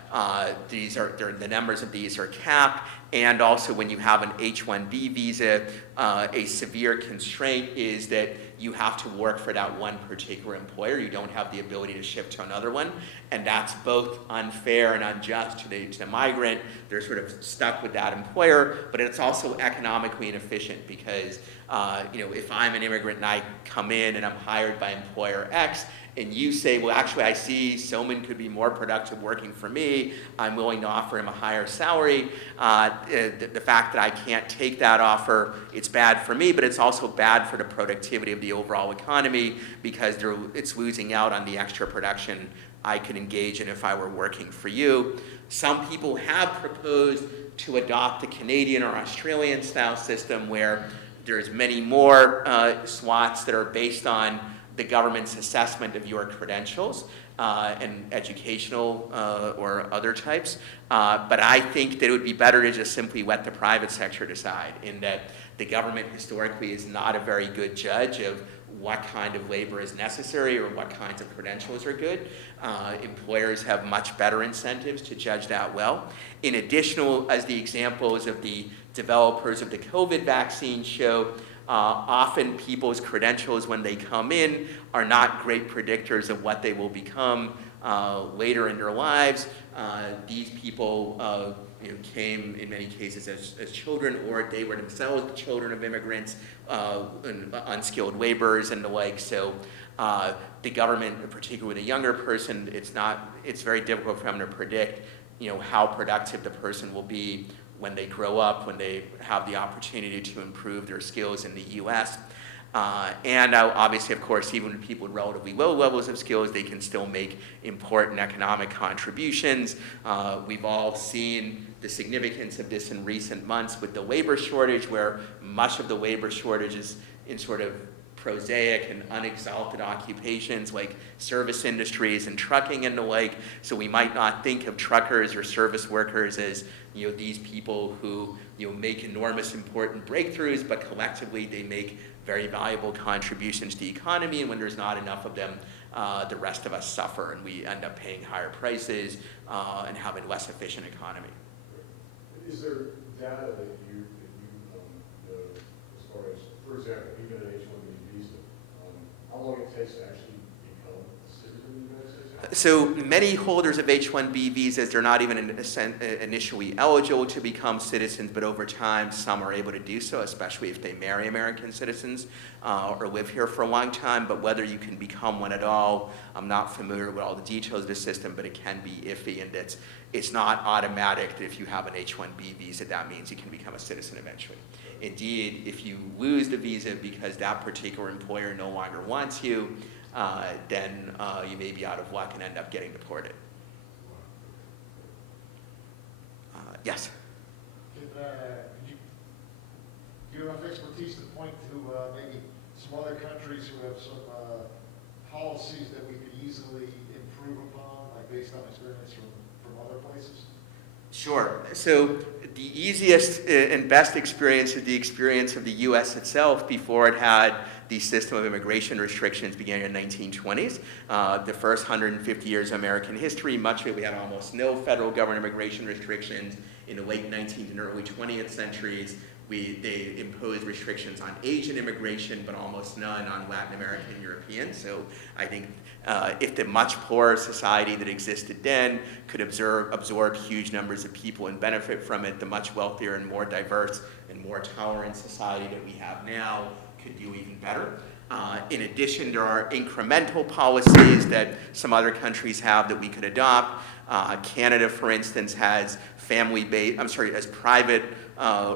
the numbers of these are capped. And also when you have an H-1B visa, a severe constraint is that you have to work for that one particular employer. You don't have the ability to shift to another one. And that's both unfair and unjust to the migrant. They're sort of stuck with that employer, but it's also economically inefficient because if I'm an immigrant and I come in and I'm hired by employer X, and you say, well, actually, I see Somin could be more productive working for me, I'm willing to offer him a higher salary. The fact that I can't take that offer, it's bad for me, but it's also bad for the productivity of the overall economy because it's losing out on the extra production I could engage in if I were working for you. Some people have proposed to adopt the Canadian or Australian style system where there's many more slots that are based on the government's assessment of your credentials and educational or other types. But I think that it would be better to just simply let the private sector decide, in that the government historically is not a very good judge of what kind of labor is necessary or what kinds of credentials are good. Employers have much better incentives to judge that well. In addition, as the examples of the developers of the COVID vaccine show, often people's credentials when they come in are not great predictors of what they will become later in their lives. These people came in many cases as children, or they were themselves the children of immigrants, and unskilled laborers and the like. So the government, particularly with a younger person, it's very difficult for them to predict how productive the person will be when they grow up, when they have the opportunity to improve their skills in the U.S. And obviously, of course, even with people with relatively low levels of skills, they can still make important economic contributions. We've all seen the significance of this in recent months with the labor shortage, where much of the labor shortage is in sort of prosaic and unexalted occupations like service industries and trucking and the like. So we might not think of truckers or service workers as these people who make enormous important breakthroughs, but collectively they make very valuable contributions to the economy. And when there's not enough of them, the rest of us suffer, and we end up paying higher prices and having less efficient economy. Is there data that you know as far as, for example, even an H-1B visa, how long it takes to actually become a citizen of the United States? So many holders of H-1B visas, they're not even initially eligible to become citizens, but over time some are able to do so, especially if they marry American citizens or live here for a long time. But whether you can become one at all, I'm not familiar with all the details of the system, but it can be iffy, and it's not automatic that if you have an H-1B visa, that means you can become a citizen eventually. Indeed, if you lose the visa because that particular employer no longer wants you, then you may be out of luck and end up getting deported. Yes? Do you have expertise to point to maybe some other countries who have some policies that we could easily improve upon, like based on experience from other places? Sure. So the easiest and best experience is the experience of the U.S. itself before it had the system of immigration restrictions beginning in the 1920s. The first 150 years of American history, much of it we had almost no federal government immigration restrictions. In the late 19th and early 20th centuries, they imposed restrictions on Asian immigration, but almost none on Latin American and European. So I think if the much poorer society that existed then could absorb huge numbers of people and benefit from it, the much wealthier and more diverse and more tolerant society that we have now could do even better. In addition, there are incremental policies that some other countries have that we could adopt. Canada, for instance, has private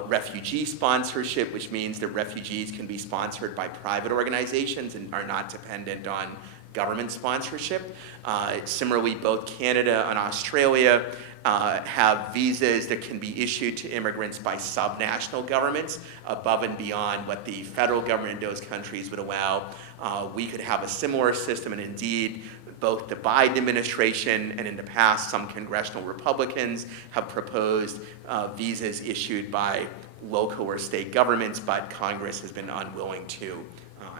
refugee sponsorship, which means that refugees can be sponsored by private organizations and are not dependent on government sponsorship. Similarly, both Canada and Australia have visas that can be issued to immigrants by subnational governments above and beyond what the federal government in those countries would allow. We could have a similar system, and indeed, both the Biden administration and in the past some congressional Republicans have proposed visas issued by local or state governments, but Congress has been unwilling to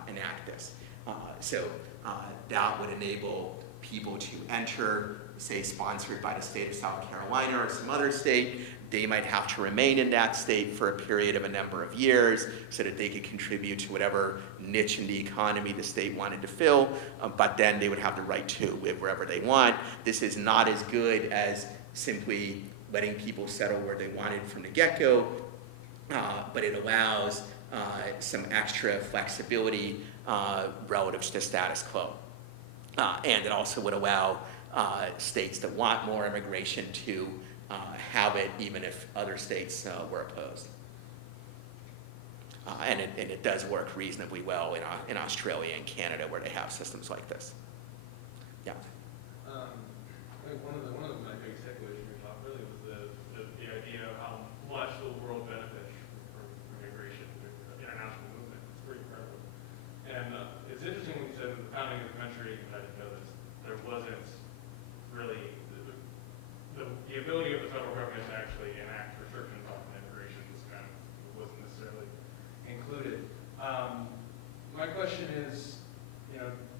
enact this. So that would enable people to enter, say, sponsored by the state of South Carolina or some other state. They might have to remain in that state for a period of a number of years so that they could contribute to whatever niche in the economy the state wanted to fill, but then they would have the right to live wherever they want. This is not as good as simply letting people settle where they wanted from the get-go, but it allows some extra flexibility relative to the status quo. And it also would allow states that want more immigration to have it, even if other states were opposed. And it does work reasonably well in Australia and Canada, where they have systems like this. Yeah. I think one of my biggest takeaways from your talk really was the idea of how much the world benefits from immigration, international movement. It's pretty incredible. And it's interesting when you said at the founding of the country, I didn't know this, there wasn't really the ability of the federal government to actually enact restrictions on immigration wasn't necessarily included. My question is,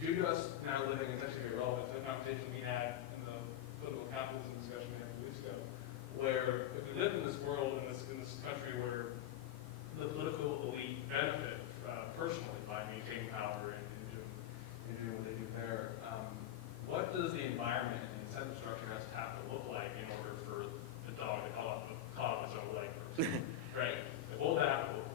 due to us now living, it's actually very relevant to the conversation we had in the political capitalism discussion we had a few weeks ago, where if we live in this world, in this country where the political elite benefit personally by maintaining power and doing what they do there, what does the environment and incentive structure have to look like in order for the dog to call off its own leg first? Right? Will that have to look like?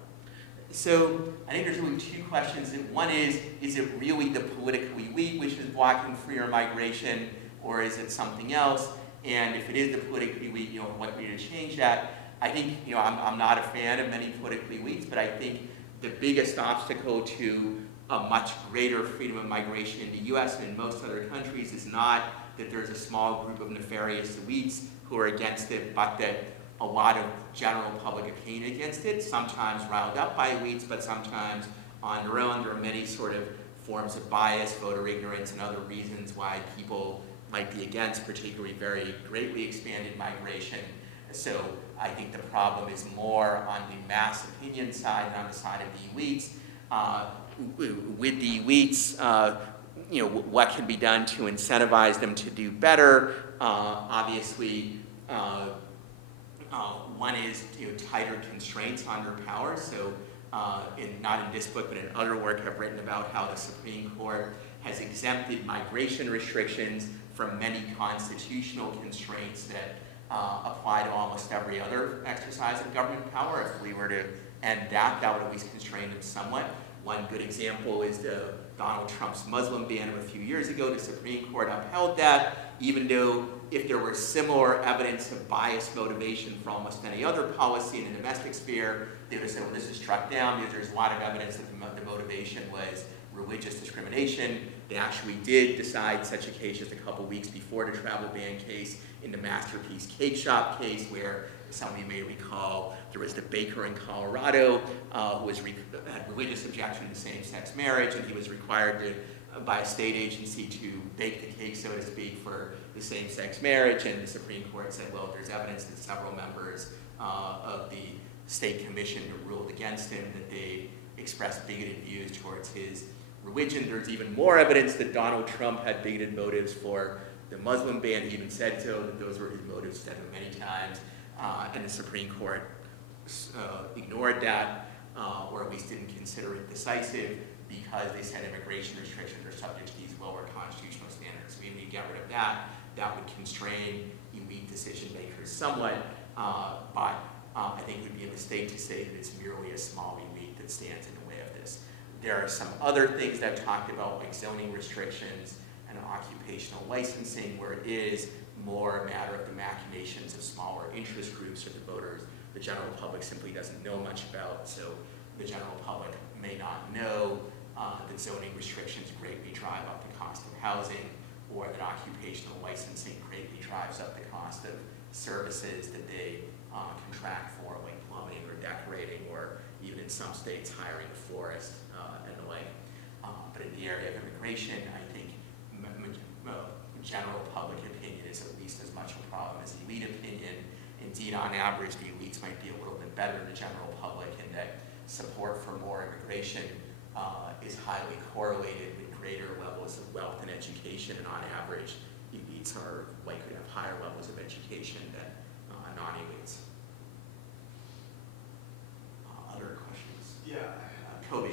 So I think there's really two questions. One is it really the political elite which is blocking freer migration, or is it something else? And if it is the political elite, what we need to change that? I think, I'm not a fan of many political elites, but I think the biggest obstacle to a much greater freedom of migration in the U.S. and in most other countries is not that there's a small group of nefarious elites who are against it, but that a lot of general public opinion against it, sometimes riled up by elites, but sometimes on their own. There are many sort of forms of bias, voter ignorance, and other reasons why people might be against particularly very greatly expanded migration. So I think the problem is more on the mass opinion side than on the side of the elites. With the elites, what can be done to incentivize them to do better? Obviously, one is tighter constraints on their power. So, not in this book, but in other work, I've written about how the Supreme Court has exempted migration restrictions from many constitutional constraints that apply to almost every other exercise of government power. If we were to end that, that would at least constrain them somewhat. One good example is Donald Trump's Muslim ban of a few years ago. The Supreme Court upheld that, even though if there were similar evidence of bias motivation for almost any other policy in the domestic sphere, they would have said, well, this is struck down because there's a lot of evidence that the motivation was religious discrimination. They actually did decide such a case just a couple weeks before the travel ban case in the Masterpiece Cake Shop case, where some of you may recall there was the baker in Colorado who had religious objection to same-sex marriage, and he was required to, by a state agency to bake the cake, so to speak, for the same-sex marriage, and the Supreme Court said, well, there's evidence that several members of the state commission ruled against him, that they expressed bigoted views towards his religion. There's even more evidence that Donald Trump had bigoted motives for the Muslim ban. He even said so, that those were his motives, said them many times, and the Supreme Court ignored that, or at least didn't consider it decisive, because they said immigration restrictions are subject to these lower constitutional standards. So even if you get rid of that, that would constrain elite decision makers somewhat, but I think it would be a mistake to say that it's merely a small elite that stands in the way of this. There are some other things that I've talked about, like zoning restrictions and occupational licensing, where it is more a matter of the machinations of smaller interest groups or the voters the general public simply doesn't know much about. So the general public may not know that zoning restrictions greatly drive up the cost of housing, or that occupational licensing greatly drives up the cost of services that they contract for, like plumbing or decorating, or even in some states hiring a florist and the like. But in the area of immigration, I think general public opinion is at least as much a problem as elite opinion. Indeed, on average, the elites might be a little bit better than the general public, in that support for more immigration is highly correlated with greater levels of wealth and education, and on average, elites are likely to have higher levels of education than non-elites. Other questions? Yeah. Kobe.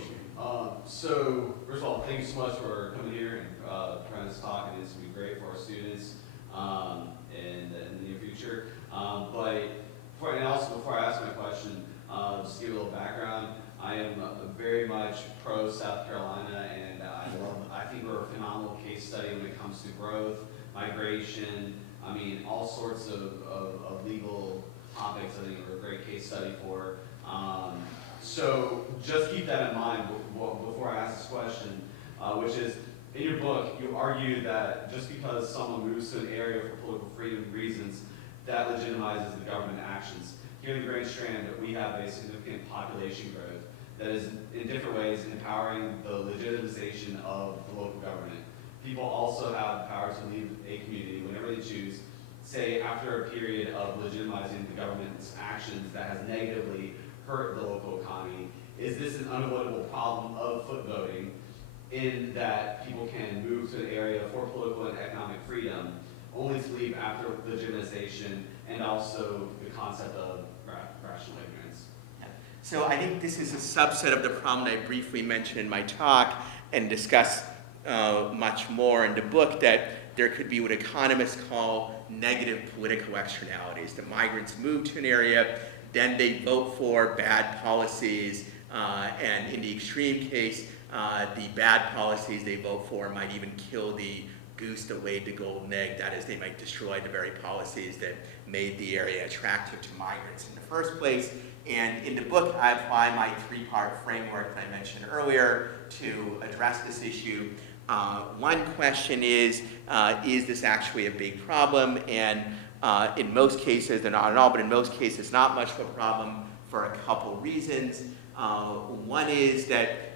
So, first of all, thank you so much for coming here and trying this talk, and this will be great for our students in the near future. But before I ask my question, just to give a little background, I am very much pro South Carolina, and I think we're a phenomenal case study when it comes to growth, migration, all sorts of legal topics. I think we're a great case study for. So just keep that in mind before I ask this question, which is, in your book, you argue that just because someone moves to an area for political freedom reasons, that legitimizes the government actions. Here in the Grand Strand, we have a significant population growth that is, in different ways, empowering the legitimization of the local government. People also have the power to leave a community whenever they choose, say after a period of legitimizing the government's actions that has negatively hurt the local economy. Is this an unavoidable problem of foot voting, in that people can move to an area for political and economic freedom, only to leave after legitimization, and also the concept of rational ignorance? Yeah. So I think this is a subset of the problem that I briefly mentioned in my talk, and discuss much more in the book, that there could be what economists call negative political externalities. The migrants move to an area, then they vote for bad policies, and in the extreme case, the bad policies they vote for might even kill the goose that laid the golden egg. That is, they might destroy the very policies that made the area attractive to migrants in the first place. And in the book, I apply my three-part framework that I mentioned earlier to address this issue. One question is this actually a big problem? And in most cases, they're not at all, but in most cases, not much of a problem for a couple reasons. One is that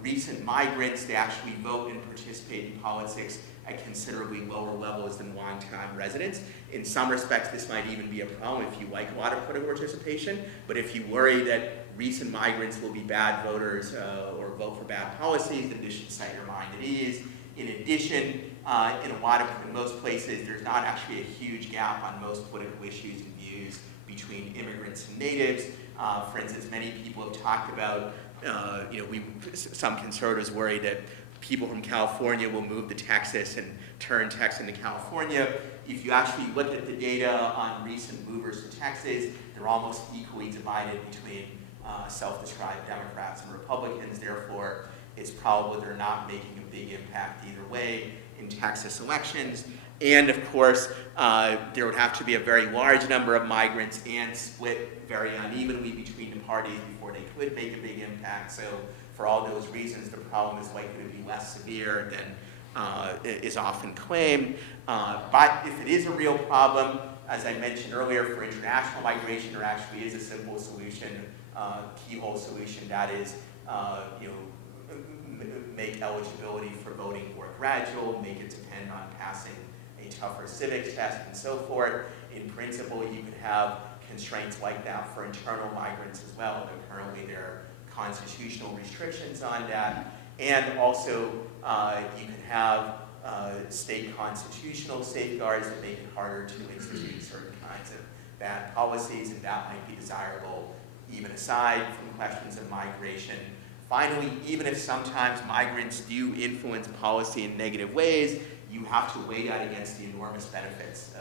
recent migrants, they actually vote and participate in politics at considerably lower levels than longtime residents. In some respects, this might even be a problem if you like a lot of political participation, but if you worry that recent migrants will be bad voters or vote for bad policies, then this should set your mind at ease. In addition, in most places, there's not actually a huge gap on most political issues and views between immigrants and natives. For instance, many people have talked about, some conservatives worry that people from California will move to Texas and turn Texas into California. If you actually look at the data on recent movers to Texas, they're almost equally divided between self-described Democrats and Republicans. Therefore, it's probable they're not making a big impact either way in Texas elections. And of course, there would have to be a very large number of migrants and split very unevenly between the parties before they could make a big impact. So for all those reasons, the problem is likely to be less severe than is often claimed. But if it is a real problem, as I mentioned earlier, for international migration, there actually is a simple solution, keyhole solution, that is, make eligibility for voting more gradual, make it depend on passing a tougher civics test, and so forth. In principle, you could have constraints like that for internal migrants as well, but currently there are constitutional restrictions on that. And also, you can have state constitutional safeguards that make it harder to institute certain kinds of bad policies, and that might be desirable even aside from questions of migration. Finally, even if sometimes migrants do influence policy in negative ways, you have to weigh that against the enormous benefits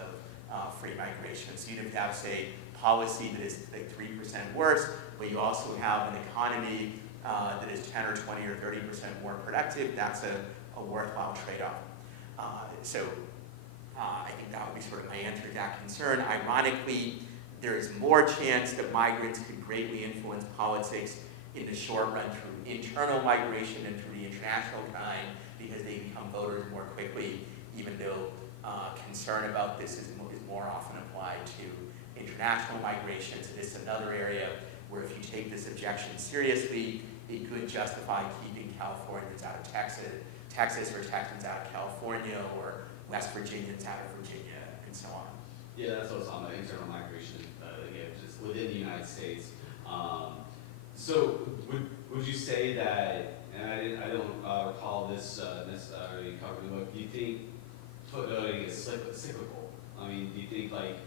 of free migration. So even if you have, say, policy that is like 3% worse, but you also have an economy that is 10 or 20 or 30% more productive, that's a worthwhile trade-off. I think that would be sort of my answer to that concern. Ironically, there is more chance that migrants could greatly influence politics in the short run through internal migration and through the international kind, because they become voters more quickly, even though concern about this is more often applied to international migration. So this is another area where if you take this objection seriously, it could justify keeping Californians out of Texas, or Texans out of California, or West Virginians out of Virginia, and so on. Yeah, that's what's on the internal migration, again, just within the United States. So would you say that, and I don't recall this necessarily covered in the book, do you think voting is cyclical? I mean, do you think, like,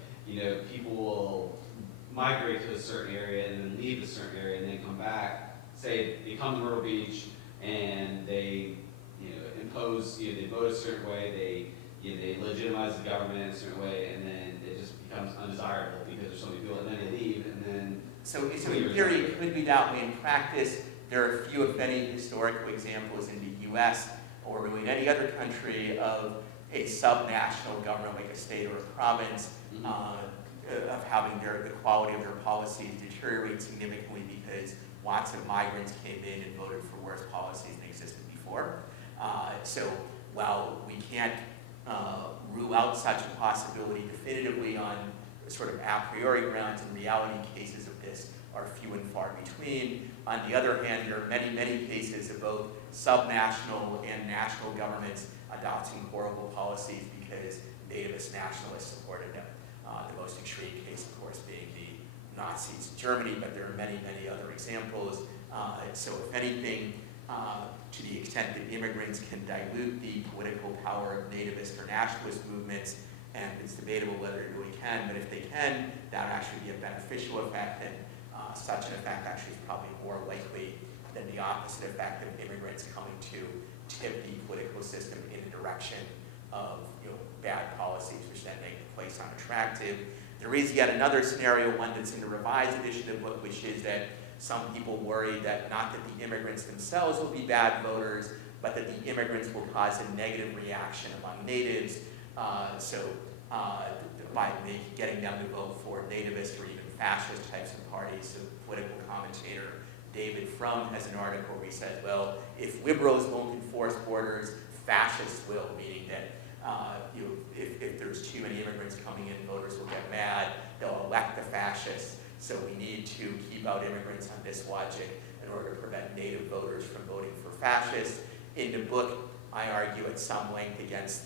people will migrate to a certain area and then leave a certain area and then come back, say they come to Myrtle Beach and they impose, they vote a certain way, they legitimize the government in a certain way, and then it just becomes undesirable because there's so many people, and then they leave, and then... So in theory, it could be that way. In practice, there are few, if any, historical examples in the U.S. or really in any other country of a subnational government, like a state or a province, of having the quality of their policies deteriorate significantly because lots of migrants came in and voted for worse policies than existed before. So while we can't rule out such a possibility definitively on sort of a priori grounds, in reality cases of this are few and far between. On the other hand, there are many, many cases of both subnational and national governments adopting horrible policies because nativist nationalists supported them. The most extreme case, of course, being the Nazis in Germany, but there are many, many other examples. So if anything, to the extent that immigrants can dilute the political power of nativist or nationalist movements, and it's debatable whether it really can, but if they can, that would actually be a beneficial effect, and such an effect actually is probably more likely than the opposite effect of immigrants coming to tip the political system in the direction of bad policies, which then make the place unattractive. There is yet another scenario, one that's in the revised edition of the book, which is that some people worry that not that the immigrants themselves will be bad voters, but that the immigrants will cause a negative reaction among natives. By getting them to vote for nativist or even fascist types of parties. So political commentator David Frum has an article where he says, well, if liberals won't enforce borders, fascists will, meaning that if there's too many immigrants coming in, voters will get mad, they'll elect the fascists. So we need to keep out immigrants on this logic in order to prevent native voters from voting for fascists. In the book, I argue at some length against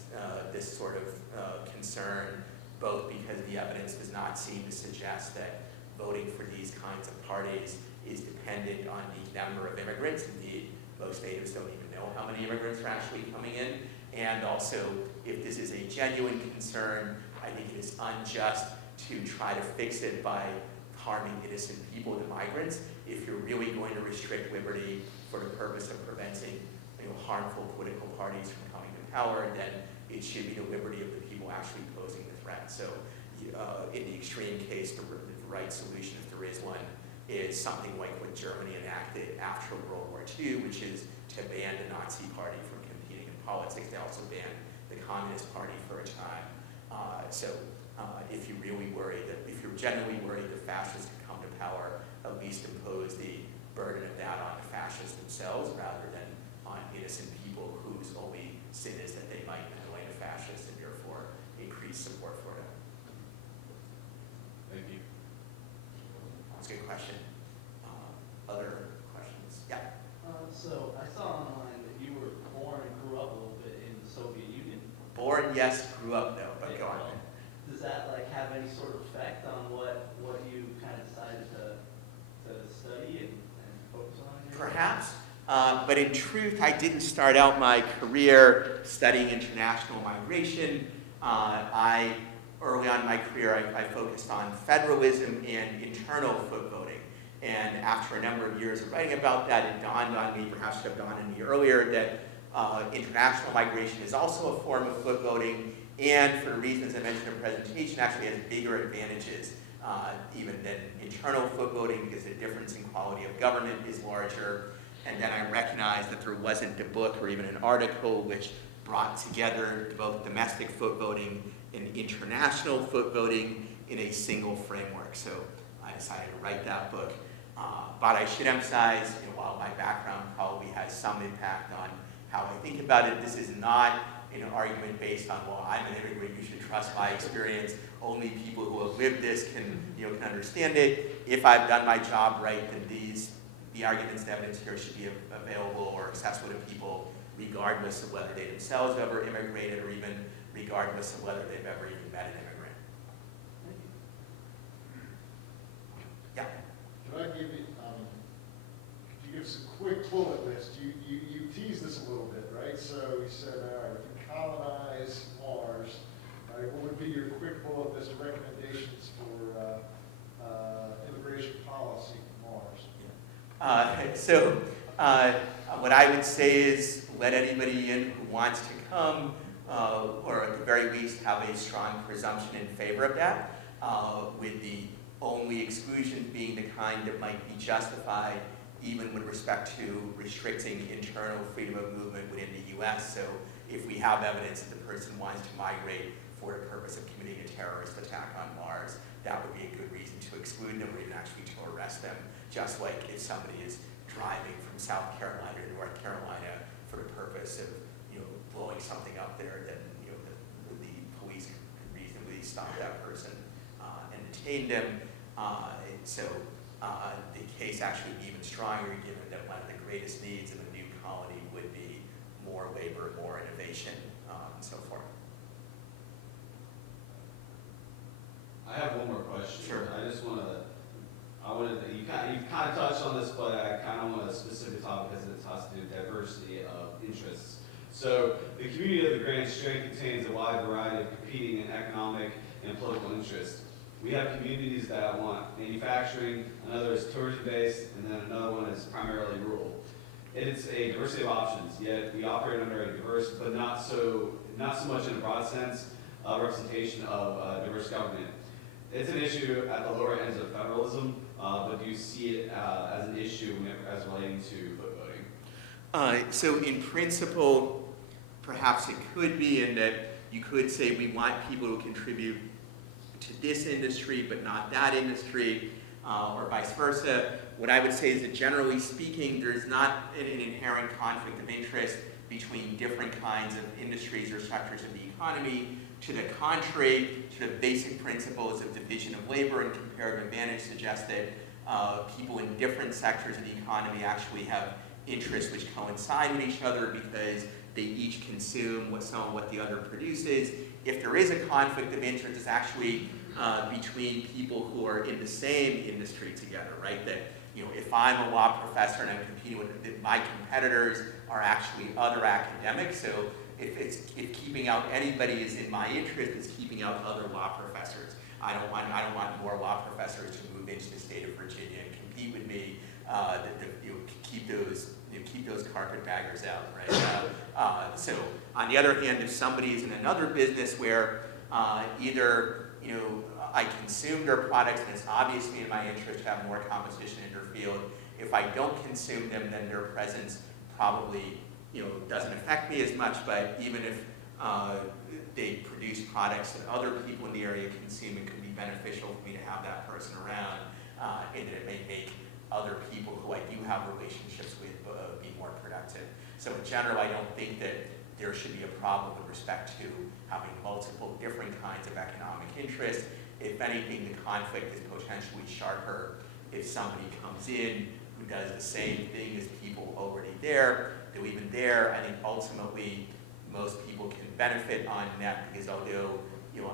this sort of concern, both because the evidence does not seem to suggest that voting for these kinds of parties is dependent on the number of immigrants. Indeed, most natives don't even know how many immigrants are actually coming in. And also, if this is a genuine concern, I think it is unjust to try to fix it by harming innocent people, the migrants. If you're really going to restrict liberty for the purpose of preventing harmful political parties from coming to power, then it should be the liberty of the people actually posing the threat. So in the extreme case, the right solution, if there is one, is something like what Germany enacted after World War II, which is to ban the Nazi Party from competing in politics. They also banned the Communist Party for a time. If you're genuinely worried that fascists could come to power, at least impose the burden of that on the fascists themselves rather than on innocent people whose only sin is that they might annoy the fascists and therefore increase support for them. Thank you. That's a good question. Other questions? Yeah. So I saw online that you were born and grew up a little bit in the Soviet Union. Born, yes. Grew up, no. But go on. Does that like have any sort of effect on what you kind of decided to study and focus on? Perhaps. But in truth, I didn't start out my career studying international migration. Early on in my career, I focused on federalism and internal foot voting. And after a number of years of writing about that, it dawned on me, perhaps should have dawned on me earlier, that international migration is also a form of foot voting, and for the reasons I mentioned in the presentation, actually has bigger advantages even than internal foot voting, because the difference in quality of government is larger. And then I recognized that there wasn't a book or even an article which brought together both domestic foot voting and international foot voting in a single framework. So I decided to write that book. But I should emphasize, while my background probably has some impact on how I think about it, this is not an argument based on, well, I'm an immigrant, you should trust my experience. Only people who have lived this can understand it. If I've done my job right, then the arguments and evidence here should be available or accessible to people regardless of whether they themselves ever immigrated or even regardless of whether they've ever even met an immigrant. Yeah. Could I give you, could you give us a quick bullet list? You teased this a little bit, right? So you said, all right, if you colonize Mars, right, what would be your quick bullet list of recommendations for immigration policy on Mars? What I would say is let anybody in who wants to come, or at the very least have a strong presumption in favor of that, with the only exclusion being the kind that might be justified even with respect to restricting internal freedom of movement within the U.S. So if we have evidence that the person wants to migrate for the purpose of committing a terrorist attack on Mars, that would be a good reason to exclude them or even actually to arrest them, just like if somebody is driving from South Carolina to North Carolina for the purpose of blowing something up there, then the police could reasonably stop that person and detain them. The case actually would be even stronger, given that one of the greatest needs of a new colony would be more labor, more innovation, and so forth. I have one more question. Sure. You kind of touched on this, but I kind of want a specific topic because it has to do with diversity of interests. So the community of the Grand Strait contains a wide variety of competing and economic and political interests. We have communities that want manufacturing, another is tourism-based, and then another one is primarily rural. It's a diversity of options, yet we operate under a diverse, but not so much in a broad sense, representation of diverse government. It's an issue at the lower ends of federalism, but do you see it as an issue as relating to vote voting? So in principle, perhaps it could be in that you could say we want people to contribute to this industry but not that industry, or vice versa. What I would say is that generally speaking, there's not an inherent conflict of interest between different kinds of industries or sectors of the economy. To the contrary, sort of basic principles of division of labor and comparative advantage suggest that people in different sectors of the economy actually have interests which coincide with each other because they each consume some of what the other produces. If there is a conflict of interest, it's actually between people who are in the same industry together, right? That if I'm a law professor and I'm competing with my competitors are actually other academics, so if keeping out anybody is in my interest, it's keeping out other law professors. I don't want more law professors to move into the state of Virginia and compete with me. Keep those carpetbaggers out, right? So on the other hand, if somebody is in another business where either I consume their products and it's obviously in my interest to have more competition in their field, if I don't consume them, then their presence probably doesn't affect me as much. But even if they produce products that other people in the area consume, it could be beneficial for me to have that person around, and that it may make other people who I do have relationships with be more productive. So in general, I don't think that there should be a problem with respect to having multiple different kinds of economic interests. If anything, the conflict is potentially sharper if somebody comes in who does the same thing as people already there. Though even there, I think ultimately most people can benefit on net, because although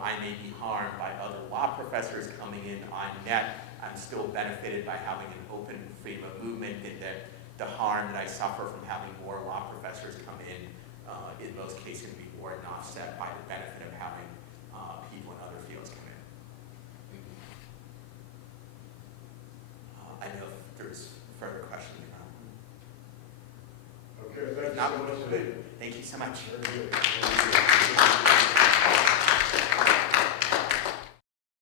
I may be harmed by other law professors coming in on net, I'm still benefited by having an open freedom of movement, and that the harm that I suffer from having more law professors come in most cases can be more than offset by the benefit of having people in other fields come in. I don't know if there's further questions. Okay, thank you Not so much. good. Thank you so much. Very good.